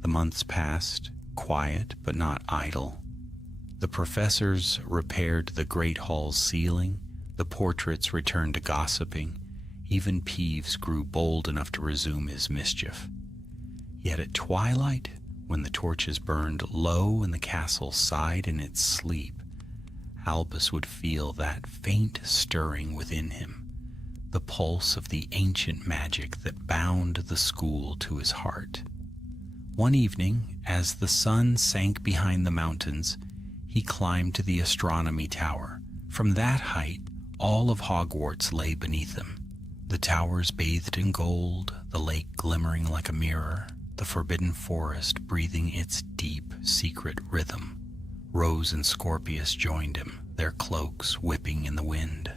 The months passed, quiet but not idle. The professors repaired the great hall's ceiling, the portraits returned to gossiping, even Peeves grew bold enough to resume his mischief. Yet at twilight, when the torches burned low and the castle sighed in its sleep, Albus would feel that faint stirring within him, the pulse of the ancient magic that bound the school to his heart. One evening, as the sun sank behind the mountains, he climbed to the astronomy tower. From that height, all of Hogwarts lay beneath him. The towers bathed in gold, the lake glimmering like a mirror, the forbidden forest breathing its deep, secret rhythm. Rose and Scorpius joined him, their cloaks whipping in the wind.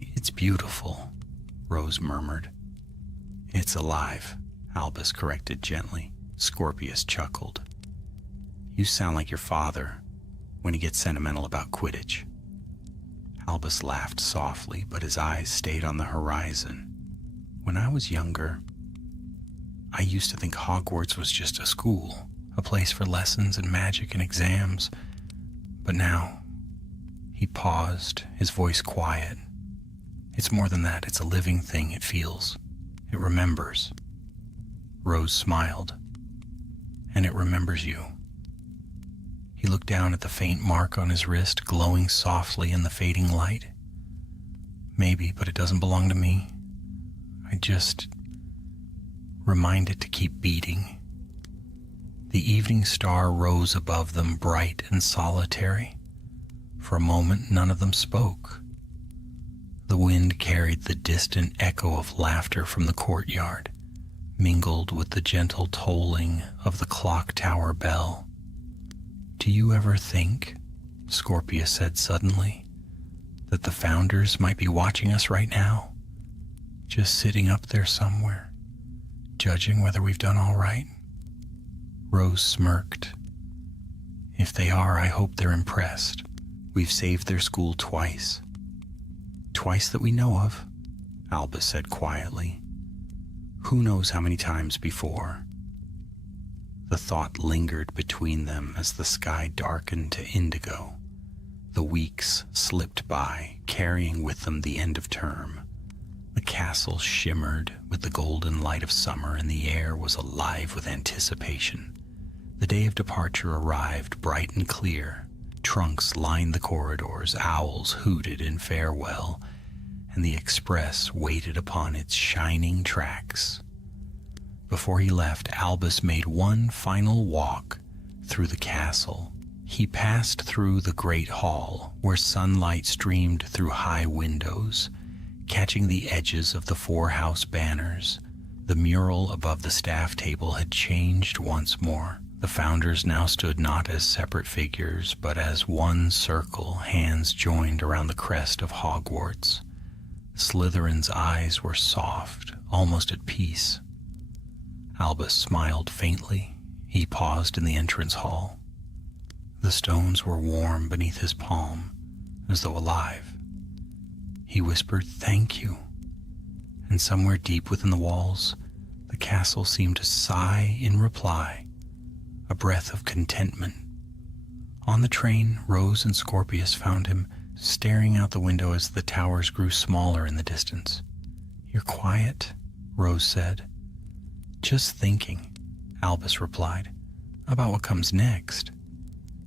"It's beautiful," Rose murmured. "It's alive," Albus corrected gently. Scorpius chuckled. "You sound like your father when he gets sentimental about Quidditch." Albus laughed softly, but his eyes stayed on the horizon. "When I was younger, I used to think Hogwarts was just a school, a place for lessons and magic and exams. But now," he paused, his voice quiet, "it's more than that. It's a living thing. It feels. It remembers." Rose smiled. "And it remembers you." He looked down at the faint mark on his wrist, glowing softly in the fading light. "Maybe, but it doesn't belong to me. I just remind it to keep beating." The evening star rose above them, bright and solitary. For a moment, none of them spoke. The wind carried the distant echo of laughter from the courtyard, mingled with the gentle tolling of the clock tower bell. "Do you ever think," Scorpius said suddenly, "that the Founders might be watching us right now? Just sitting up there somewhere, judging whether we've done all right?" Rose smirked. "If they are, I hope they're impressed. We've saved their school twice." "Twice that we know of," Albus said quietly. "Who knows how many times before?" The thought lingered between them as the sky darkened to indigo. The weeks slipped by, carrying with them the end of term. The castle shimmered with the golden light of summer, and the air was alive with anticipation. The day of departure arrived, bright and clear. Trunks lined the corridors, owls hooted in farewell, and the express waited upon its shining tracks. Before he left, Albus made one final walk through the castle. He passed through the great hall, where sunlight streamed through high windows, catching the edges of the 4 house banners. The mural above the staff table had changed once more. The Founders now stood not as separate figures, but as one circle, hands joined around the crest of Hogwarts. Slytherin's eyes were soft, almost at peace. Albus smiled faintly. He paused in the entrance hall. The stones were warm beneath his palm, as though alive. He whispered, "Thank you." And somewhere deep within the walls, the castle seemed to sigh in reply, a breath of contentment. On the train, Rose and Scorpius found him staring out the window as the towers grew smaller in the distance. "You're quiet," Rose said. "Just thinking," Albus replied, "about what comes next."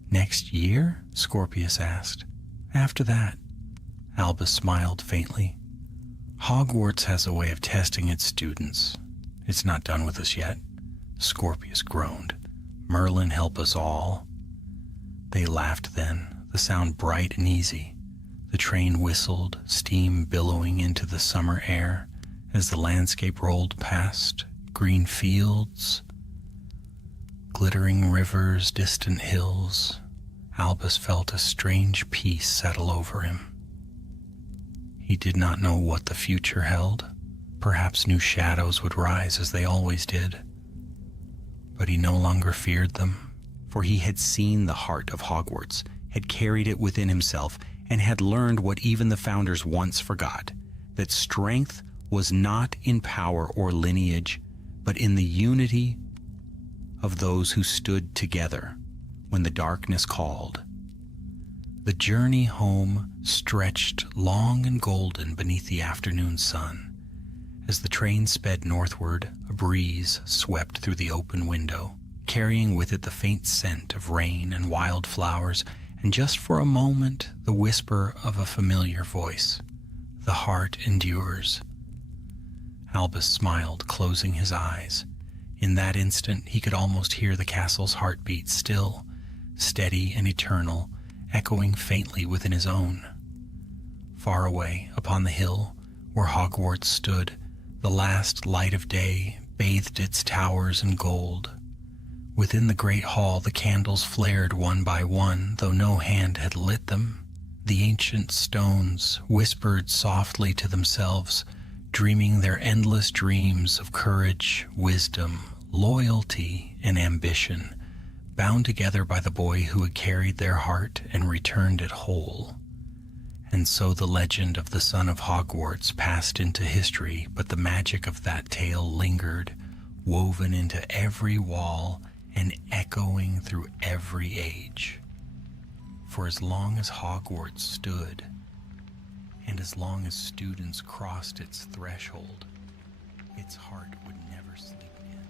"Next year?" Scorpius asked. "After that," Albus smiled faintly. "Hogwarts has a way of testing its students. It's not done with us yet." Scorpius groaned. "Merlin help us all." They laughed then, the sound bright and easy. The train whistled, steam billowing into the summer air as the landscape rolled past. Green fields, glittering rivers, distant hills. Albus felt a strange peace settle over him. He did not know what the future held. Perhaps new shadows would rise as they always did. But he no longer feared them, for he had seen the heart of Hogwarts, had carried it within himself, and had learned what even the Founders once forgot, that strength was not in power or lineage, but in the unity of those who stood together when the darkness called. The journey home stretched long and golden beneath the afternoon sun. As the train sped northward, a breeze swept through the open window, carrying with it the faint scent of rain and wildflowers, and just for a moment the whisper of a familiar voice. "The heart endures." Albus smiled, closing his eyes. In that instant, he could almost hear the castle's heartbeat, still, steady and eternal, echoing faintly within his own. Far away, upon the hill where Hogwarts stood, the last light of day bathed its towers in gold. Within the great hall the candles flared one by one, though no hand had lit them. The ancient stones whispered softly to themselves, dreaming their endless dreams of courage, wisdom, loyalty, and ambition, bound together by the boy who had carried their heart and returned it whole. And so the legend of the son of Hogwarts passed into history, but the magic of that tale lingered, woven into every wall and echoing through every age. For as long as Hogwarts stood, and as long as students crossed its threshold, its heart would never sleep again.